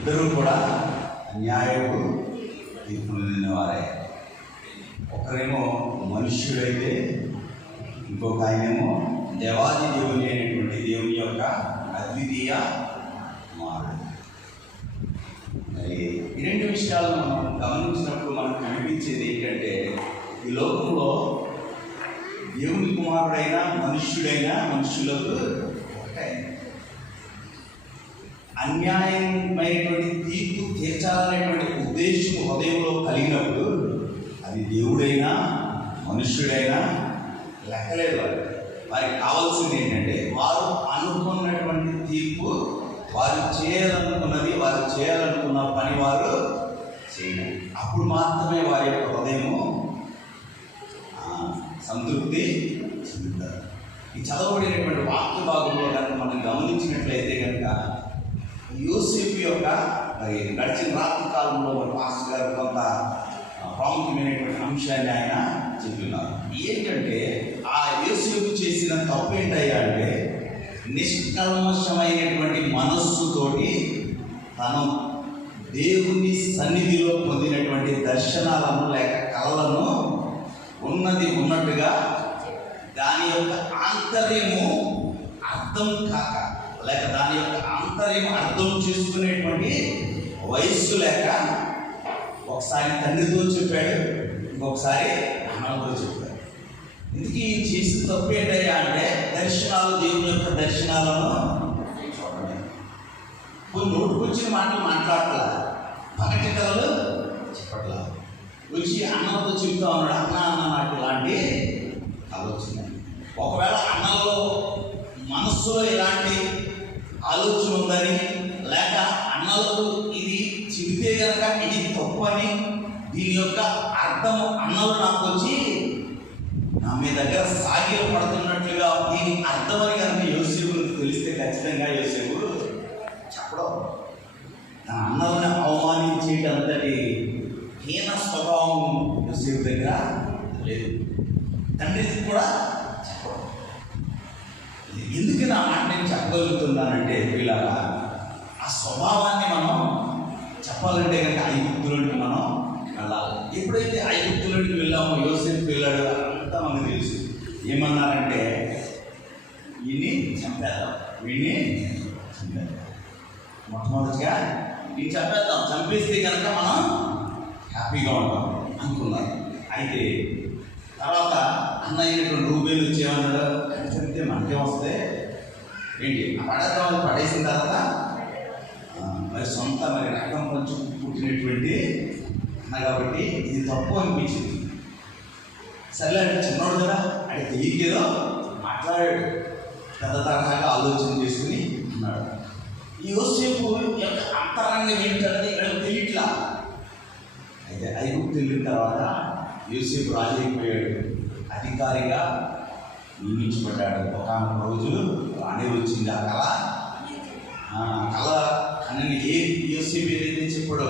ఇద్దరు కూడా అన్యాయపు తీర్పులు నిన్నవారే. ఒకరేమో మనుష్యుడైతే ఇంకొక ఆయనేమో దేవాది దేవుని అయినటువంటి దేవుని యొక్క అద్వితీయ కుమారుడు. మరి ఈ రెండు విషయాలను మనం గమనించినప్పుడు మనకు కనిపించేది ఏంటంటే, ఈ లోకంలో దేవుని కుమారుడైనా మనుష్యుడైనా మనుషులకు ఒకటే. అన్యాయమైనటువంటి తీర్పు తీర్చాలనేటువంటి ఉద్దేశం హృదయంలో కలిగినప్పుడు అది దేవుడైనా మనుష్యుడైనా లెక్కలేదు. వారికి కావాల్సింది ఏంటంటే, వారు అనుకున్నటువంటి తీర్పు, వారు చేయాలనుకున్నది, వారు చేయాలనుకున్న పని వారు చేయడం. అప్పుడు మాత్రమే వారి యొక్క హృదయము సంతృప్తి చెందుతారు. ఈ చదవబడినటువంటి వాక్య భాగంలో కనుక మనం గమనించినట్లయితే కనుక యోసేపు యొక్క మరి గడిచిన రాత్రి కాలంలో మరి పాస్టర్ గారు కొంత ప్రాముఖ్యమైనటువంటి అంశాన్ని ఆయన చెప్తున్నారు. ఏంటంటే, ఆ యోసేపు చేసిన తప్పు ఏంటయ్యా అంటే, నిష్కల్మషమైనటువంటి మనస్సుతోటి తను దేవుని సన్నిధిలో పొందినటువంటి దర్శనాలను లేక కళలను ఉన్నది ఉన్నట్టుగా దాని యొక్క ఆంతర్యము అర్థం కాక, లేక దాని యొక్క ఆంతర్యం అర్థం చేసుకునేటువంటి వయస్సు లేక ఒకసారి తండ్రితో చెప్పాడు, ఇంకొకసారి అన్నలతో చెప్పాడు. ఇందుకీ చేసిన తప్పు ఏంటయ్యా అంటే, దర్శనాలు, దేవుని యొక్క దర్శనాలను చూడలేదు. కొన్ని నోటుకొచ్చిన మాటలు మాట్లాడట్లా, పగటి కళలు చెప్పట్లా. వచ్చి అన్నలతో చెప్తా ఉన్నాడు, అన్న నాకు ఇలాంటి ఆలోచన. ఒకవేళ అన్నలో మనస్సులో ఇలాంటి ఆలోచన ఉందని, లేక అన్నలకు ఇది చెబితే కనుక ఇది తప్పు అని, దీని యొక్క అర్థము అన్నలు నాకు వచ్చి నా మీ దగ్గర సాగిలు పడుతున్నట్లుగా దీని అర్థమని కనుక యోసేపుకు తెలిస్తే ఖచ్చితంగా యోసేపు చెప్పడం. తన అన్నలను అవమానించేటంతటి హీన స్వభావం యోసేపు దగ్గర లేదు. తండ్రికి కూడా చెప్పడం. ఎందుకు నా మాట నేను చెప్పగలుగుతున్నానంటే, వీళ్ళగా ఆ స్వభావాన్ని మనం చెప్పాలంటే కనుక ఐగుప్తులోకి మనం వెళ్ళాలి. ఎప్పుడైతే ఐగుప్తులోకి వెళ్ళామో, యోసేపు వెళ్ళాడు అంతా మనకు తెలుసు. ఏమన్నారంటే, వీడిని చంపేద్దాం, వీడిని చంపేద్దాం. మొట్టమొదటిగా వీడిని చంపేద్దాం, చంపేస్తే కనుక మనం హ్యాపీగా ఉంటాం అనుకున్నారు. అయితే తర్వాత అన్నయ్యటువంటి రూపాయలు వచ్చేమన్నాడు, చంపితే మనకే వస్తే ఏంటి పడేద్దాం. పడేసిన తర్వాత మరి సొంత మరి రక్తం కొంచెం పుట్టినటువంటి అన్న కాబట్టి ఇది తప్పు అనిపించింది. సరే అంటే చిన్నోడు కదా, అంటే తెలియకేదో మాట్లాడాడు, పెద్ద తరహాగా ఆలోచన చేసుకుని అన్నాడు. ఈ యోసేపు యొక్క అంతరంగం ఏంటంటే ఇక్కడ తెలియట్లా. అయితే ఐగుప్తు వెళ్ళిన తర్వాత యోసేపు రాజు అయిపోయాడు, అధికారిగా నియమించబడ్డాడు. ఒక రోజు రాణి వచ్చింది. ఆ కళ అని ఏ యోసేపు ఏదైతే చెప్పాడో,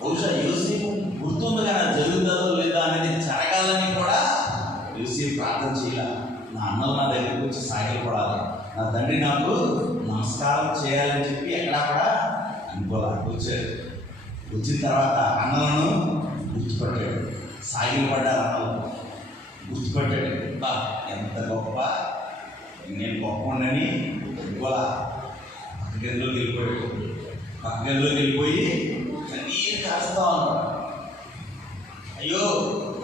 బహుశా యోసేపు గుర్తుంది కానీ జరుగుతుందో లేదా అనేది జరగాలని కూడా యోసేపు ప్రార్థన చేయాలి. నా అన్నలు నా దగ్గరికి వచ్చి సాగిలపడాలి, నా తండ్రి నాకు నమస్కారం చేయాలని చెప్పి ఎక్కడా కూడా అనుకోవాలి. వచ్చాడు. వచ్చిన తర్వాత అన్నలను గుర్తుపట్టాడు, సాగిలపడ్డారు. అన్నలు గుర్తుపట్టాడు. బా ఎంత గొప్ప, నేను గొప్ప ఉండని అనుకోవాలా. పక్క గదిలోకి వెళ్ళిపోయాడు. పక్క గదిలోకి వెళ్ళిపోయి కన్నీరు కాస్తా ఉన్నాడు. అయ్యో,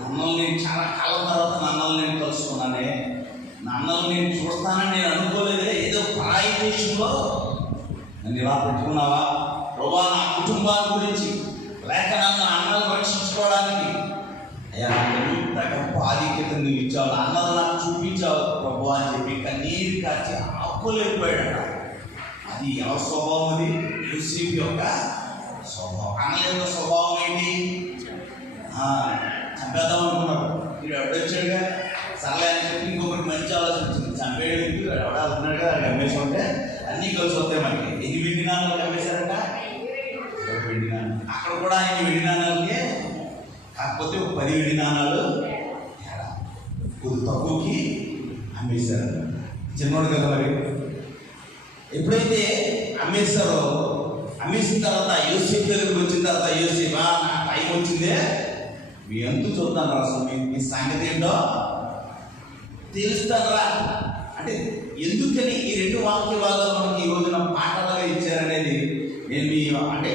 అన్నలు నేను చాలా కాలం తర్వాత నా అన్నలు నేను కలుసుకున్నానే, నా అన్నలు నేను చూస్తానని నేను అనుకోలేదే, ఏదో పరాయి దేశంలో నన్ను ఇలా పెట్టుకున్నావా ప్రభా, నా కుటుంబాల గురించి లేక నన్ను అన్నలు రక్షించుకోవడానికి. అయ్యా, ఎంత గొప్ప ఆధిక్యత నువ్వు ఇచ్చావు, నా అన్నలు నాకు చూపించావు ప్రభు అని చెప్పి కన్నీరు కాచి ఆపుకోలేకపోయాడట. అది ఎవరి స్వభావం? అది యోసేపు యొక్క స్వభావం. అన్నల యొక్క స్వభావం ఏంటి? చంపేద్దాం అనుకున్నాడు. వీడు ఎవడొచ్చాడుగా, సర్లే అని చెప్పి ఇంకొకటి మంచి ఆలోచన వచ్చింది. చంపేయడం ఎవడాడుతున్నాడు కదా, అది అమ్మేసి ఉంటే అన్నీ కలిసి వస్తాయి మనకి. ఎన్ని వెండి నాణాలు అమ్మేశారంట? 20 వెండి నాణాలు. అక్కడ కూడా ఆయన వెండి నాణాలకే, కాకపోతే ఒక 10 వెండి నాణాలు కొద్ది తక్కువకి అమ్మేశారు. చిన్నోడు కదా. మరి ఎప్పుడైతే అమ్మేశారో అమ్మేసిన తర్వాత యోసేపు దగ్గరికి వచ్చిన తర్వాత యోసేపా నాకు టైం వచ్చిందే, మీ ఎందుకు చూద్దాం రా, అసలు మీ సంగతి ఏంటో తెలుస్తారా అంటే ఎందుకని ఈ రెండు వాక్య భాగాలు మనకి ఈ రోజున పాఠాలుగా ఇచ్చారనేది నేను మీ అంటే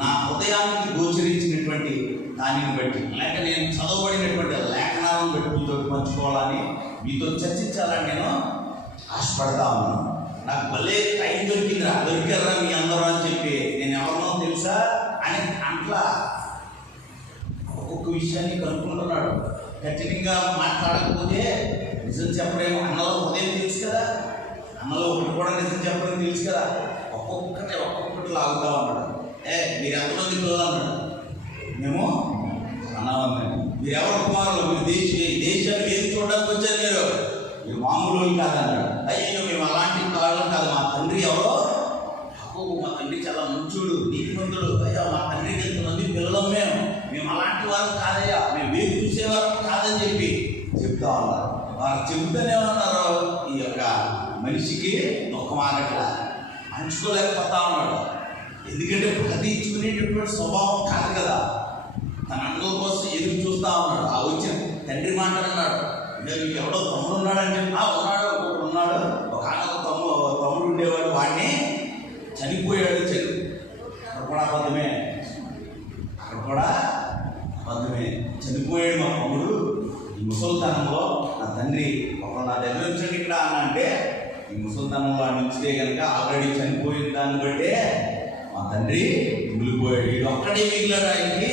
నా హృదయానికి గోచరించినటువంటి దానిని బట్టి, లేక నేను చదవబడినటువంటి లేఖనాలను బట్టి మీతో పంచుకోవాలని, మీతో చర్చించాలని నేను ఆశపడతా ఉన్నాను. నాకు భలే టైం దొరికారా మీ అందరూ అని చెప్పి నేను ఎవరినో తెలుసా అని అట్లా ఒక్కొక్క విషయాన్ని కనుక్కుంటున్నాడు. కఠినంగా మాట్లాడకపోతే నిజం చెప్పడేమో, అన్నలో హృదయం తెలుసు కదా, అన్నలో ఒకటి కూడా నిజం చెప్పడం తెలుసు కదా, ఒక్కొక్కటి లాగుతా ఉన్నాడు. మీరు ఎంతమంది పిల్లలు అన్నాడు, మేము అన్నామన్నాడు. మీరు ఎవరు కుమారులు, మీరు దేశాన్ని ఏది చూడడానికి వచ్చారు, మీరు మామూలు కాదన్నాడు. అయ్యో మేము అలాంటి కారణం కాదు, మా తండ్రి ఎవరో మా తండ్రి చాలా మంచోడు, నీతిమంతుడు, అయ్యా మా తండ్రికి ఎంతమంది పిల్లలం, మేము అలాంటి వారు కాదయ్యా, మేము వేరు చూసేవారు కాదని చెప్పి చెప్తా ఉన్నారు. వారు చెబుతూనే ఉన్నారు. ఈ యొక్క మనిషికి ఒక్క మాటట్లా అంచుకోలేకపోతా ఉన్నాడు. ఎందుకంటే ప్రతించుకునేటటువంటి స్వభావం కాదు కదా, తన అన్నల కోసం ఎదురు చూస్తూ ఉన్నాడు. ఆ వచ్చిన తండ్రి మాట అన్నాడు, నేను ఎవడో తమ్ముడు ఉన్నాడంటే ఉన్నాడు, ఒకడు ఉన్నాడు, ఒక అన్న తమ్ముడు ఉండేవాడు, వాడిని చనిపోయాడు. అక్కడ కూడా అబద్ధమే, చనిపోయాడు మా తమ్ముడు. ఈ ముసలితనంలో నా తండ్రి ఒకరు నా దగ్గర వచ్చాడు ఇక్కడ అన్న అంటే, ఈ ముసలితనంలో నుంచితే కనుక ఆల్రెడీ చనిపోయిన దాన్ని బట్టే మా తండ్రి మిగిలిపోయాడు, వీడు ఒక్కడే మిగిలాడు, ఆయనకి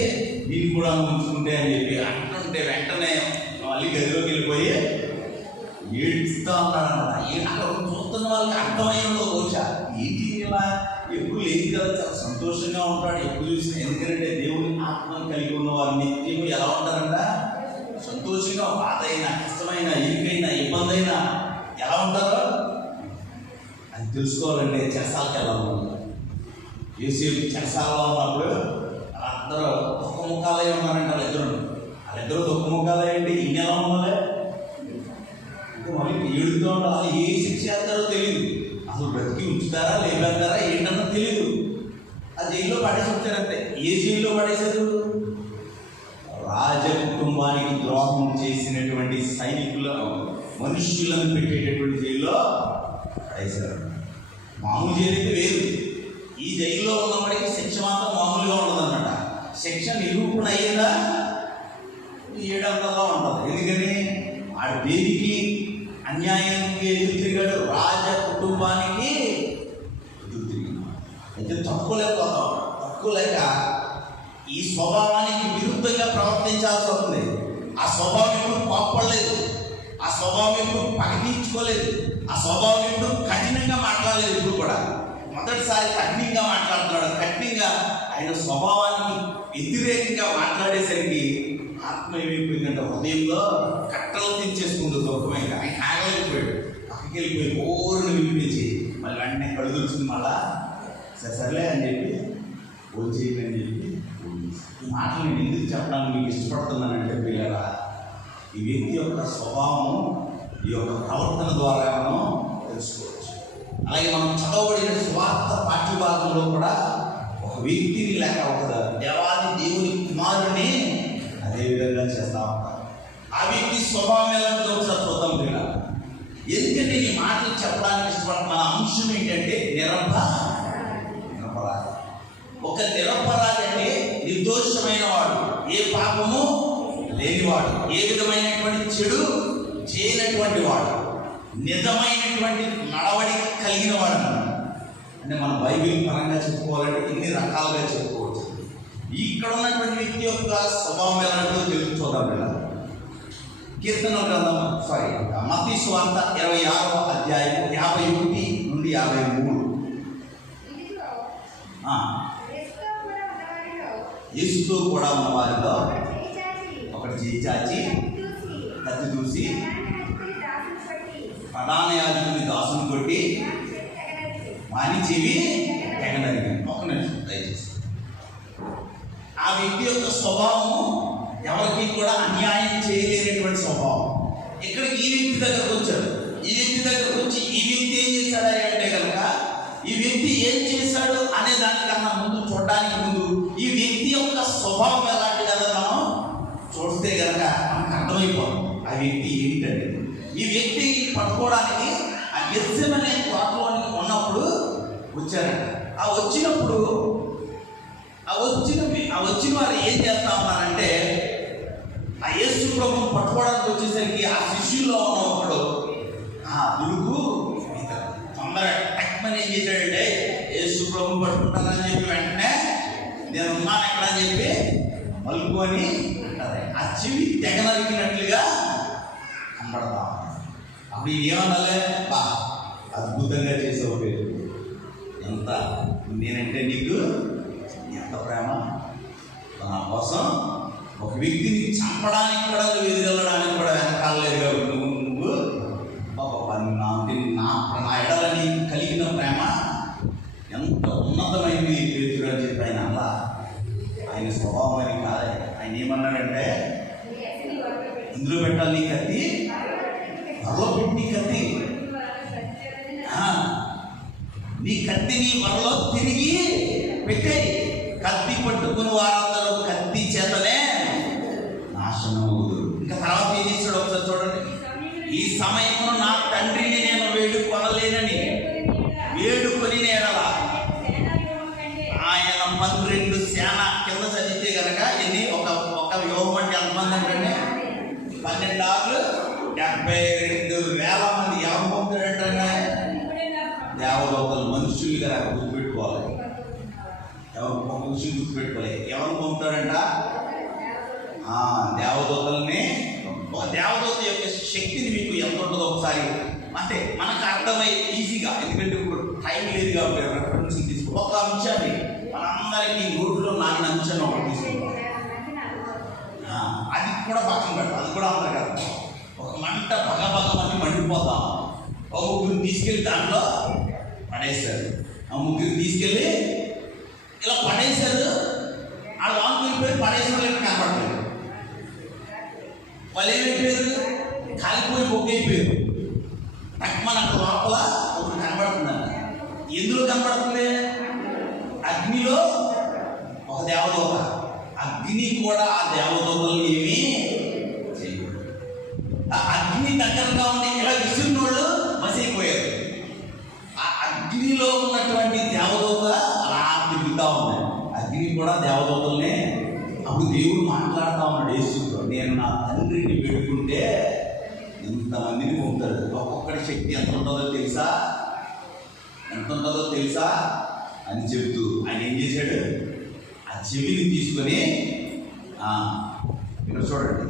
వీళ్ళు కూడా ఉంచుకుంటే అని చెప్పి అంటుంటే వెంటనే మళ్ళీ గదిలోకి వెళ్ళిపోయి ఏడుస్తూ ఉన్నాడన్నమాట. అక్కడ చూస్తున్న వాళ్ళకి అర్థమై ఉండదు బహుశా, ఏంటి ఇలా ఎప్పుడు లేదు కదా, చాలా సంతోషంగా ఉంటాడు ఎప్పుడు చూసినా. ఎందుకంటే దేవుని ఆత్మను కలిగి ఉన్న వారు నిత్యం ఎలా ఉంటారంట, సంతోషంగా. బాధ అయినా, కష్టమైన, ఇరుకైనా, ఇబ్బంది అయినా ఎలా ఉంటారో అది తెలుసుకోవాలంటే చెరసాలకి ఎలా ఉంటుంది. యోసేపు చెరసాలలో ఉన్నప్పుడు అందరూ ఒక్క ముఖాలే ఉన్నారంటే వాళ్ళిద్దరూ ఒక్క ముఖాలే అంటే ఇన్ని ఎలా ఉండాలి, ఇంకా మళ్ళీ ఏడుతూ ఉండాలి. ఏ శిక్ష చేస్తారో తెలియదు, అసలు బ్రతికి ఉంచుతారా లేపేస్తారా ఏంటన్నా తెలియదు. ఆ జైల్లో పడేసి వచ్చారంటే. ఏ జైల్లో పడేశారు, రాజ కుటుంబానికి ద్రోహం చేసినటువంటి మనుష్యులను పెట్టేటటువంటి జైల్లో పడేశారు. మామూలు జైలు అయితే వేరు, ఈ జైల్లో ఉన్నప్పటికీ శిక్ష మాత్రం మామూలుగా ఉండదన్నమాట. శిక్ష నిరూపణ అయ్యిందా 700 ఉంటుంది. ఎందుకని ఆడు దేనికి అన్యాయానికి ఎదురు తిరిగాడు, రాజ కుటుంబానికి ఎదురు తిరిగాడు. అయితే తక్కువలేక ఈ స్వభావానికి విరుద్ధంగా ప్రవర్తించాల్సి వస్తుంది. ఆ స్వభావం ఎప్పుడు కోప్పడలేదు, ఆ స్వభావం ఎప్పుడు పగటించుకోలేదు, ఆ స్వభావం ఎప్పుడు కఠినంగా మాట్లాడలేదు. ఇప్పుడు కూడా మొదటిసారి కఠినంగా మాట్లాడుతున్నాడు. కఠినంగా ఆయన స్వభావానికి వ్యతిరేకంగా మాట్లాడేసరికి ఆత్మ ఏమైపోయిందంటే హృదయంలో కట్టలు తెచ్చేసుకుంటూ దుఃఖమైంది. ఆయన ఆగలేకపోయాడు, పక్కకి వెళ్ళిపోయి ఓరుని వినిపించి మళ్ళీ వెంటనే కళ్ళు తుడుచుకుని మళ్ళా సరేలే అని చెప్పి ఫోన్ చేయండి అని చెప్పి ఈ మాటలు నేను ఎందుకు చెప్పడానికి మీకు ఇష్టపడుతున్నానంటే, పిల్లరా, ఈ వ్యక్తి యొక్క స్వభావం ఈ యొక్క ప్రవర్తన ద్వారా మనం తెలుసుకోవచ్చు. అలాగే మనం చదవబడిన సువార్త పాఠ్యభాగంలో కూడా ఒక వ్యక్తిని లేక ఒక దేవుని కుమారుని అదేవిధంగా చేస్తా ఉంటారు. ఆ వ్యక్తి స్వభావం ఎలాంటిదో ఒకసారి చూద్దాం పిల్లలు. ఎందుకంటే ఈ మాటలు చెప్పడానికి ఇష్టపడ మన అంశం ఏంటంటే నిరపరాధి. ఒక నిరపరాధి అంటే నిర్దోషమైన వాడు, ఏ పాపము లేనివాడు, ఏ విధమైనటువంటి చెడు చేయనటువంటి వాడు, నిజమైనటువంటి నడవడిక కలిగిన వాడు. అంటే మన బైబిల్ పరంగా చెప్పుకోవాలంటే ఇన్ని రకాలుగా చెప్పుకోవచ్చు. ఇక్కడ ఉన్నటువంటి వ్యక్తి యొక్క స్వభావం ఎలాంటిదో తెలుసు చూద్దాం పిల్లలు. కీర్తనల గ్రంథం మత్తయి సువార్త 26వ అధ్యాయం 51 నుండి 53. యేసుతో కూడా ఉన్న వారిలో ఒకటి చేయి చాచి కత్తి చూసి ప్రధాన యాజకుని దాసుని కొట్టి వాని చెవి తెగనరిగింది. ఒక నిమిషం దయచేసి. ఆ వ్యక్తి యొక్క స్వభావము ఎవరికి కూడా అన్యాయం చేయలేనటువంటి స్వభావం. ఇక్కడికి ఈ వ్యక్తి దగ్గరకు వచ్చాడు. ఈ వ్యక్తి దగ్గరకు వచ్చి ఈ వ్యక్తి ఏం చేశాడు అంటే కనుక ఈ వ్యక్తి ఏం చేశాడు అనే దానికన్నా ముందు, చూడడానికి ముందు ఈ వ్యక్తి యొక్క స్వభావం ఎలాంటిదో మనం చూస్తే కనుక మనకు అర్థమైపోతుంది ఆ వ్యక్తి ఏంటంటే. ఈ వ్యక్తి పట్టుకోవడానికి ఆ గెత్సెమనే తోటలోని ఉన్నప్పుడు వచ్చారంట. ఆ వచ్చిన వారు ఏం చేస్తా ఉన్నారంటే, ఆ యేసు ప్రభువును పట్టుకోవడానికి వచ్చేసరికి ఆ శిష్యుల్లో ఉన్న ఒకడు దుడుకు తొందరగా టక్మని ఏం చేశాడంటే, యేసు ప్రభువును పట్టుకుంటానని చెప్పి వెంటనే నేను ఉన్నాను ఎక్కడ అని చెప్పి మలుపుకొని ఆ చెవి తెగ నరికినట్లుగా కనబడతా. అప్పుడు ఏమన్నాలే, బా అద్భుతంగా చేసావు పేరు, ఎంత నేనంటే నీకు ఎంత ప్రేమ, నా కోసం ఒక వ్యక్తిని చంపడానికి కూడా నువ్వు ఎదురెళ్ళడానికి కూడా వెనకాలేదు కాబట్టి నువ్వు నా ఎడలని కలిగిన ప్రేమ ఎంత ఉన్నతమైంది పేతురు అని చెప్పి ఆయన అలా. ఆయన స్వభావం అని కాదు. ఆయన ఏమన్నాడంటే, ఇందులో పెట్టాలి నీ కత్తి, వరలో పెట్టి నీ కత్తి, నీ కత్తిని వరలో తిరిగి పెట్టాయి. కత్తి పట్టుకుని వారందరూ కత్తి చేతనే నాశనం అవుతారు. ఇంకా తర్వాత ఏం చేశాడు ఒకసారి చూడండి. ఈ సమయంలో నా తండ్రిని నేను వేడుకొనలేనని వేడుకొని నేనలా ఆయన 12 సేన కింద చదివితే కనుక ఎన్ని ఒక వ్యూహం అంటే ఎంతమంది అంటే 12,72,000 మంది. ఎవరు పంపుతాడంటే దేవదూతలు, మనుషులుగా గుర్తుపెట్టుకోవాలి. ఎవరు మనుషులు గుర్తుపెట్టుకోవాలి. ఎవరు పంపుతాడంట? దేవదూతల్ని. ఒక దేవదూత యొక్క శక్తిని మీకు ఎంత ఉంటుందో ఒకసారి అంటే మనకు అర్థమై ఈజీగా, ఎందుకంటే ఇప్పుడు టైం లేదు కాబట్టి రెఫరెన్స్ తీసుకో. ఒక అంశాన్ని మనందరికీ నోట్లో నాన్న అంశాన్ని ఒకటి తీసుకోవాలి. అది కూడా పక్కన పెట్టాలి. అది కూడా అందరు కదా. ఒక మంట పగమని మండిపోతాం. ఒక ముగ్గురిని తీసుకెళ్ళి దాంట్లో పడేశారు. ఆ ముగ్గురిని తీసుకెళ్ళి ఇలా పడేశారు. ఆ వాంకు వెళ్ళిపోయి పడేసిన వాళ్ళు కనపడలేదు. వాళ్ళు ఏమైపోయారు? కాలిపోయి బొగ్గైపోయారు. మనకు లోపల ఒకటి కనబడుతుందంట. ఎందులో కనబడుతుంది? అగ్నిలో ఒక దేవదూత. అగ్ని కూడా ఆ దేవదూతలను ఏమీ చేయకూడదు. ఆ అగ్ని దగ్గరగా ఉండి ఇలా విసురునోళ్ళు మసైపోయారు. ఆ అగ్నిలో ఉన్నటువంటి దేవదూత అలా తిరుగుతూ ఉంది. అగ్ని కూడా దేవదూతలనే. అప్పుడు దేవుడు మాట్లాడుతూ ఉన్నాడు యేసుతో, నేను నా తండ్రిని వేడుకుంటే ఇంతమందిని పంపుతాడు. ఒక్కొక్కడి శక్తి ఎంత ఉంటుందో తెలుసా అని చెబుతూ ఆయన ఏం చేశాడు? ఆ చెవిని తీసుకొని ఇక్కడ చూడండి,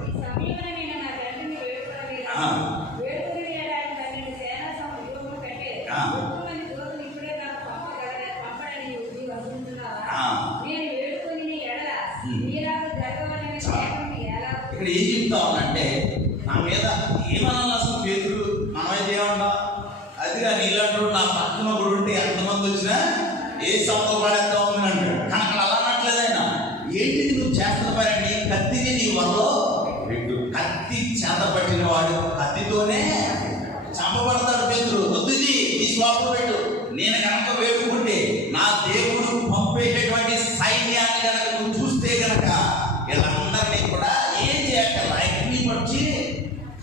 ఇక్కడ ఏం చెప్తా ఉన్నానంటే, నా మీద ఏమన్నా అసలు పేతురు మనమైతే ఏమన్నా అదిగా నీళ్ళంటాడు, నా పక్కన కూడా ఉంటే ఎంతమంది వచ్చినా ఏ సంవత్సరం పడేస్తా ఉంది అంటాడు. కానీ అక్కడ అలా అనట్లేదైనా. ఏంటిది నువ్వు చేస్తున్న పని? కత్తిని నీ వరలో పెట్టు. కత్తి చేత పట్టిన వాడు కత్తితోనే చంపబడతాడు. పేతురు వద్దుది నీ స్వాపు పెట్టు. నేను కనుక వేడుకుంటే నా దేవుడు పంపేటటువంటి సైన్యాన్ని కనుక నువ్వు చూస్తే కనుక వీళ్ళందరినీ కూడా ఏం చేయగల అగ్ని పచ్చి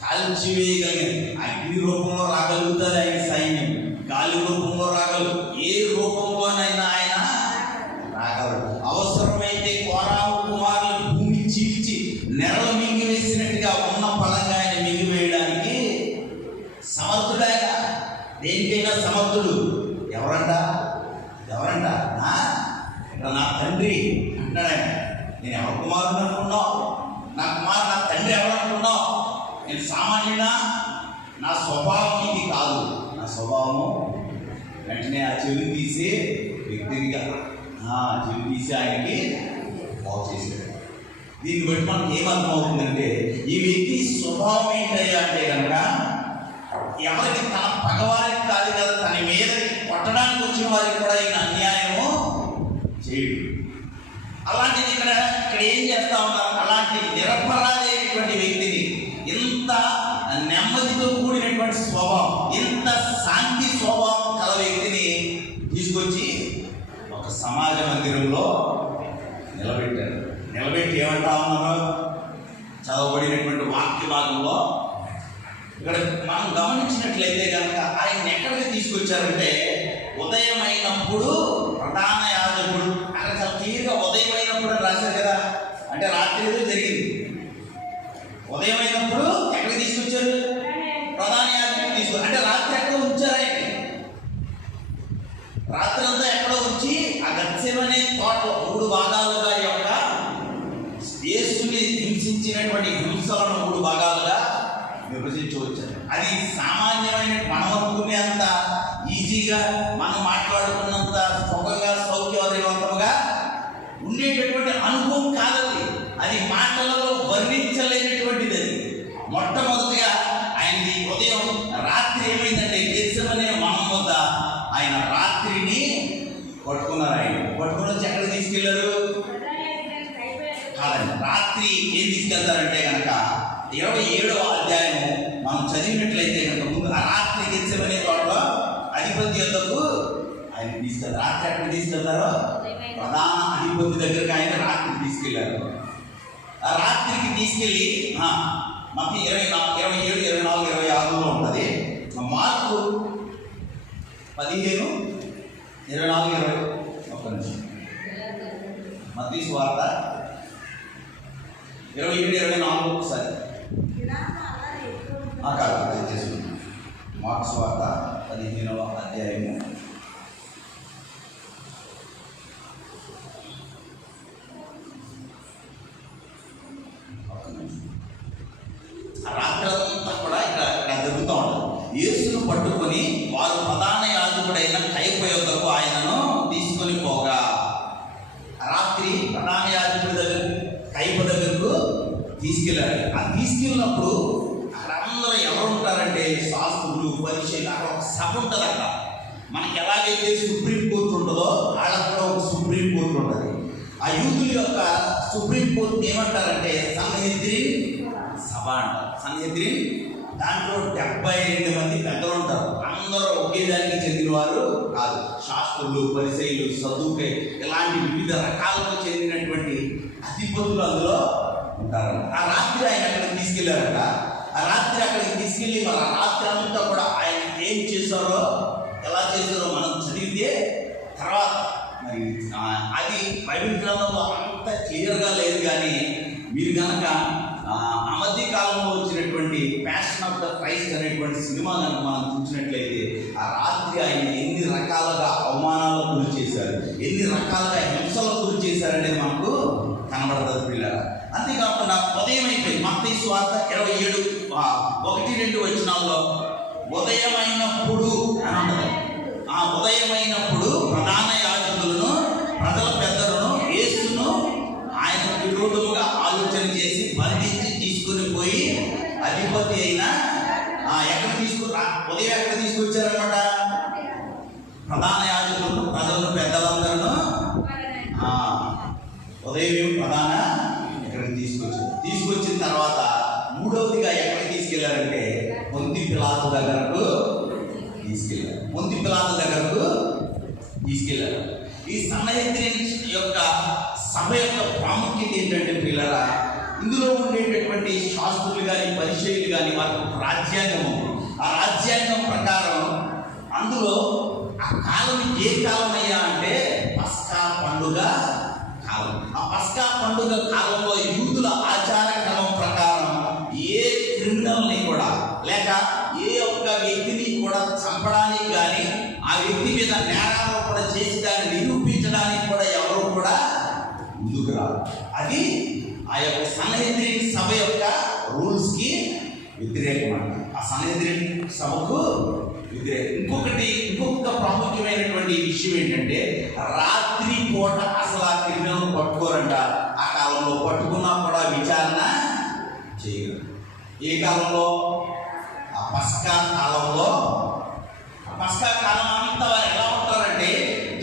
కాల్చివేయగలిగింది. అగ్ని రూపంలో రాగలుగుతారు ఆయన సైన్యం, గాలి రూపంలో రాగలరు, ఏ రూపంలోనైనా ఆయన రాగలరు. అవసరమైతే కోరావు కుమారులు భూమి చీల్చి నెరలు మింగివేసినట్టుగా ఉన్న పలంగా ఆయన మింగివేయడానికి సమర్థుడాయన. దేనికైనా సమర్థుడు. ఎవరంట నా తండ్రి అంటాడు ఆయన. నేను ఎవరి కుమారుడు అనుకున్నావు? నా కుమారుడు, నా తండ్రి ఎవరు అనుకున్నావు? నేను సామాన్యుడా? నా స్వభావం ఇది కాదు. నా స్వభావము వెంటనే ఆ చెవి తీసి వ్యక్తిగా చెవి తీసి ఆయనకి బాగు చేశాడు. దీన్ని బట్టి మనకి ఏమర్థం అవుతుందంటే, ఈ వ్యక్తి స్వభావం ఏంటయ్యా అంటే కనుక ఎవరికి తన పగవారికి కాదు కదా, తన మీద కొట్టడానికి వచ్చిన వారికి కూడా ఈయన అన్యాయము చేయడు. అలాంటిది ఇక్కడ ఏం చేస్తా ఉన్నారు? అలాంటి నిరపరాధైనటువంటి వ్యక్తిని, ఇంత నెమ్మదితో కూడినటువంటి స్వభావం, ఇంత శాంతి స్వభావం కల వ్యక్తిని సమాజ మందిరంలో నిలబెట్టారు. నిలబెట్టి ఏమంటా ఉన్నారు? చదవబడినటువంటి వాక్య భాగంలో ఇక్కడ మనం గమనించినట్లయితే కనుక ఆయన ఎక్కడికి తీసుకొచ్చారంటే, ఉదయమైనప్పుడు ప్రధాన యాజకుడు, అక్కడ చాలా క్లియర్గా ఉదయమైనప్పుడు అని రాశారు కదా, అంటే రాత్రి ఏదో జరిగింది. ఉదయమైనప్పుడు ఎక్కడికి తీసుకొచ్చారు? ప్రధాన యాజకుడు తీసుకొచ్చారు. అంటే రాత్రి ఎక్కడో ఉంచారు ఆయన. రాత్రి అంతా ఎక్కడో ఉంచి ఆ గత్సేమనే తోటలో 3 భాగాలుగా యొక్క యేసుని హింసించినటువంటి హింసలను 3 భాగాలుగా విభజించవచ్చారు. అది సామాన్యమైన మనం అనుకునే అంత ఈజీగా, మనం మాట్లాడుకున్నంత సుఖంగా సౌఖ్యవంతముగా ఉండేటటువంటి అనుభవం కాదండి. అది మాటలలో వర్ణించలేనటువంటిది. అది మొట్టమొదటిగా ఆయనది ఉదయం. రాత్రి ఏమైందంటే గెత్సేమనే వనం వద్ద ఆయన రాత్రిని పట్టుకున్నారు. ఆయన పట్టుకుని వచ్చి ఎక్కడికి తీసుకెళ్లారు? కాదండి, రాత్రి ఏం తీసుకెళ్తారంటే కనుక 27వ అధ్యాయం మనం చదివినట్లయితే కనుక ముందు ఆ రాత్రి గెత్సేమనే తోటలో అధిపతి యొద్దకు ఆయన తీసుకెళ్తారు. రాత్రి ఎక్కడికి తీసుకెళ్తారో ప్రధాన అధిపతి దగ్గరికి ఆయన రాత్రి తీసుకెళ్లారు. ఆ రాత్రికి తీసుకెళ్ళి మనకి 27, 24, 26లో ఉంటుంది. మార్కు 15, 24, 20 ఒక్క నిమిషం. మత్తయి సువార్త 27, 24 ఒకసారి కాదు చేసుకుంటాం. మార్కు సువార్త 15వ అధ్యాయము రాత్రంతా కూడా ఇక్కడ జరుగుతూ ఉంటుంది. యేసును పట్టుకొని వారు ప్రధాన యాజకుడైన కయప యొద్దకు ఆయనను తీసుకొని పోగా, రాత్రి ప్రధాన యాజకుడి దగ్గర కయప దగ్గరకు తీసుకెళ్ళారు. ఆ తీసుకెళ్ళినప్పుడు అక్కడ అందరూ ఎవరు ఉంటారంటే శాస్త్రులు, పరిచయులు. అక్కడ ఒక సభ ఉంటుంది. అక్కడ మనకి ఎలాగైతే సుప్రీం కోర్టు ఉంటుందో వాళ్ళకు కూడా ఒక సుప్రీం కోర్టు ఉంటుంది. ఆ యూదుల యొక్క సుప్రీం కోర్టు ఏమంటారంటే సన్హెద్రిన్ సభ అంటారు. సన్హెద్రిన్ దాంట్లో 72 మంది పెద్దలు ఉంటారు. అందరూ ఒకే దానికి చెందిన వారు కాదు. శాస్త్రులు, పరిచయులు, సదుకై ఇలాంటి వివిధ రకాలకు చెందినటువంటి అధిపతులు అందులో ఉంటారు. ఆ రాత్రి ఆయన అక్కడికి తీసుకెళ్లారట. ఆ రాత్రి అక్కడికి తీసుకెళ్ళి మరి ఆ రాత్రి అంతా కూడా ఆయన ఏం చేశారో, ఎలా చేశారో మనం చదివితే తర్వాత మరి అది బైబిల్ గ్రంథంలో అంత క్లియర్గా లేదు. కానీ మీరు కనుక ఆ మధ్య కాలంలో వచ్చినటువంటి ప్యాషన్ ఆఫ్ ద క్రైస్ట్ అనేటువంటి సినిమా కనుక మనం చూసినట్లయితే ఆ రాత్రి ఆయన ఎన్ని రకాలుగా అవమానాలకు గురి చేశారు, ఎన్ని రకాలుగా హింసలకు గురి చేశారనేది మనకు కనబడుతుంది పిల్లలు. అంతేకాకుండా ఉదయం అయిపోయింది. మత్తయి సువార్త 27, 1, 2 వచనాల్లో ఉదయమైనప్పుడు అని ఉంటుంది. ఆ ఉదయమైనప్పుడు ప్రధాన యాజకులను, ప్రజల పెద్దలను యేసును ఆయనకు విరోధముగా ఆలోచన చేసి బంధించి తీసుకుని పోయి అధిపతి అయిన ఎక్కడ ఉదయం ఎక్కడ తీసుకొచ్చారనమాట? ప్రధాన యాజకులను, ప్రజలను, పెద్దలందరూ ఉదయం ప్రధాన ఎక్కడికి తీసుకొచ్చిన తర్వాత మూడవదిగా ఎక్కడికి తీసుకెళ్లారంటే పొంతి పిలాతు దగ్గరకు తీసుకెళ్లారు. పొంతి పిలాతు దగ్గరకు తీసుకెళ్లారు. ఈ సన్హెద్రిన్ యొక్క సభ యొక్క ప్రాముఖ్యత ఏంటంటే పిల్లరా, ఇందులో ఉండేటటువంటి శాస్త్రులు కానీ, పరిచయులు కానీ వారికి ఒక రాజ్యాంగం ఉంది. ఆ రాజ్యాంగం ప్రకారం అందులో ఆ కాలం ఏ కాలం అయ్యా అంటే పస్కా పండుగ కాలం. ఆ పస్కా పండుగ కాలంలో యూదుల ఆచార క్రమం ప్రకారం ఏ క్రిమినల్ని కూడా లేక ఏ ఒక్క వ్యక్తిని కూడా చంపడానికి కానీ, ఆ వ్యక్తి మీద నేరారోపణ చేసి దాన్ని నిరూపించడానికి కూడా ఎవరు కూడా ముందుకు రాదు. అది ఆ యొక్క సన్హెద్రిన్ సభ యొక్క రూల్స్కి వ్యతిరేకమంట. ఆ సన్హెద్రిన్ సభకు వ్యతిరేకం. ఇంకొక ప్రాముఖ్యమైనటువంటి విషయం ఏంటంటే రాత్రి పూట అసలు ఆ క్రిమినల్ పట్టుకోరంట. ఆ కాలంలో పట్టుకున్నా కూడా విచారణ చేయరు. ఏ కాలంలో? ఆ పస్కా కాలంలో. ఆ పస్కా కాలం అంతా వారు ఎలా ఉంటారంటే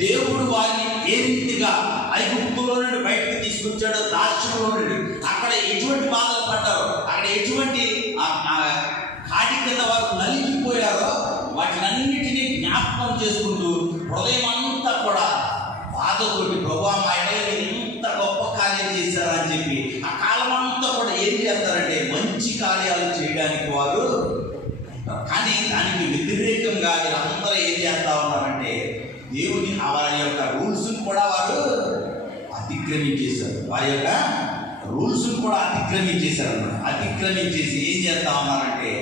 దేవుడు వారిని ఏ రీతిగా ఐగుప్తులో నుండి బయటకు తీసుకొచ్చాడో, దాస్యంలో నుండి అక్కడ ఎటువంటి బాధలు పడ్డారో, అక్కడ ఎటువంటి కాటి కింద వారు నలిగిపోయారో వాటినన్నిటినీ జ్ఞాపకం చేసుకుంటూ హృదయం అంతా కూడా బాధతో విధంగా వీళ్ళందరూ ఏం చేస్తా ఉన్నారంటే దేవుని వారి యొక్క రూల్స్ కూడా వారు అతిక్రమించేశారు. వారి యొక్క రూల్స్ కూడా అతిక్రమించేశారు అన్నమాట. అతిక్రమించేసి ఏం చేస్తా ఉన్నారంటే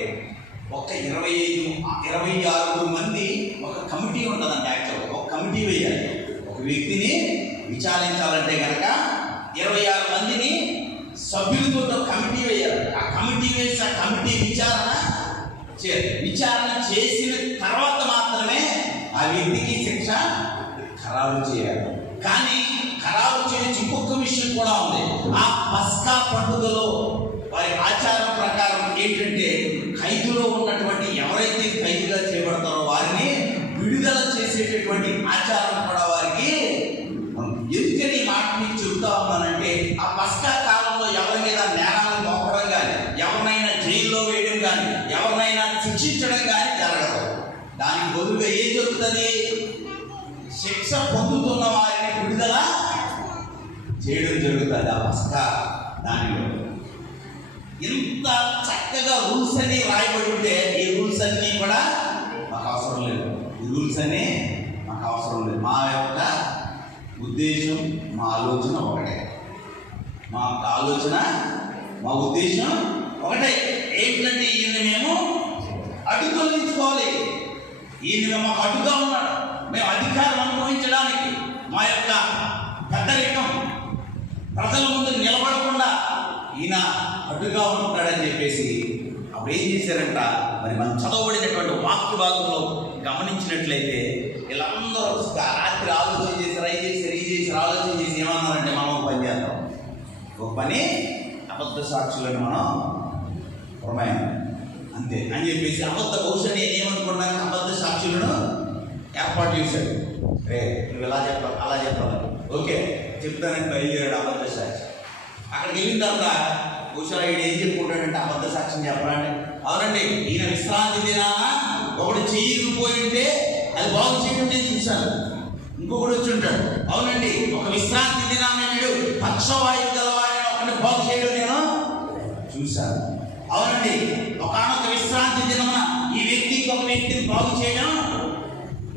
ఒక 26 మంది ఒక కమిటీ ఉంటుందండి. యాక్చువల్గా ఒక కమిటీ వేయాలి. ఒక వ్యక్తిని విచారించాలంటే కనుక 26 మందిని సభ్యులతో ఒక కమిటీ వేయాలి. ఆ కమిటీ వేసి ఆ కమిటీ విచారణ చేసిన తర్వాత మాత్రమే ఆ వ్యక్తికి శిక్ష ఖరారు చేయాలి. కానీ ఖరారు చేయొచ్చు ఇంకొక విషయం కూడా ఉంది. ఆ పస్కా పండుగలో వారి ఆచారం ప్రకారం ఏంటంటే ఖైదులో ఉన్నటువంటి ఎవరైతే ఖైదుగా చేయబడతారో వారిని విడుదల చేసేటటువంటి ఆచారం కూడా వారికి. ఎందుకని ఈ మాట మీకు చెబుతా ఉన్నానంటే ఆ పస్కా కాలంలో ఎవరి మీద నేరాలు మోపడం కానీ, ఎవరినైనా జైల్లో వేయడం కానీ, ఎవరినైనా శిక్షించడం కానీ జరగదు. దానికి బదులుగా ఏం జరుగుతుంది? శిక్ష పొందుతున్న వారిని విడుదల చేయడం జరుగుతుంది. ఆ పస్కా దానిలో ఇంత చక్కగా రూల్స్ అన్ని రాయబడి ఉంటే ఈ రూల్స్ అన్నీ కూడా మాకు అవసరం లేదు. ఈ రూల్స్ అన్నీ మాకు అవసరం లేదు. మా యొక్క ఉద్దేశం, మా ఆలోచన ఒకటే. మా ఆలోచన, మా ఉద్దేశం ఒకటే. ఏంటంటే ఈయన్ని మేము అడ్డు తొలగించుకోవాలి. ఈయన మేము అడ్డుగా ఉన్నాడు. మేము అధికారం అనుభవించడానికి మా యొక్క పెద్దరికం ప్రజల ముందు నిలబడకుండా ఈయన అడ్డుగా ఉంటాడని చెప్పేసి అప్పుడు ఏం చేశారంట, మరి మనం చదవబడినటువంటి వాక్య భాగంలో గమనించినట్లయితే వీళ్ళందరూ రాత్రి ఆలోచన చేశారు, ఆలోచన చేసి ఏమన్నారంటే మనం ఒక పని చేద్దాం, ఒక పని అబద్ధ సాక్షులను మనం ప్రమాణం అంతే అని చెప్పేసి బహుశా నేను ఏమనుకున్నాను, అబద్ధ సాక్షులను ఏర్పాటు చేశాడు. రే నువ్వు ఇలా చెప్పాలి, అలా చెప్పాలి, ఓకే చెప్తానని బయలుదేరాడు అబద్ధ సాక్షి. అక్కడికి వెళ్ళిన తర్వాత బహుశా ఈయన ఏం చెప్పుకుంటాడంటే అబద్ధ సాక్ష్యం చెప్పాలంటే, అవునండి ఈయన విశ్రాంతి దినాన ఒకడు చేయకపోయి ఉంటే అది బాగు చేయడం నేను చూశాను. ఇంకొకడు వచ్చి ఉంటాడు, అవునండి ఒక విశ్రాంతి దినాన వీడు పక్షవాయువు గలవాడిని ఒకటి బాగు చేయడం నేను చూశాను. అవునండి ఒకనొక విశ్రాంతి దినమున ఈ వ్యక్తి ఒక వ్యక్తిని బాగు చేయడం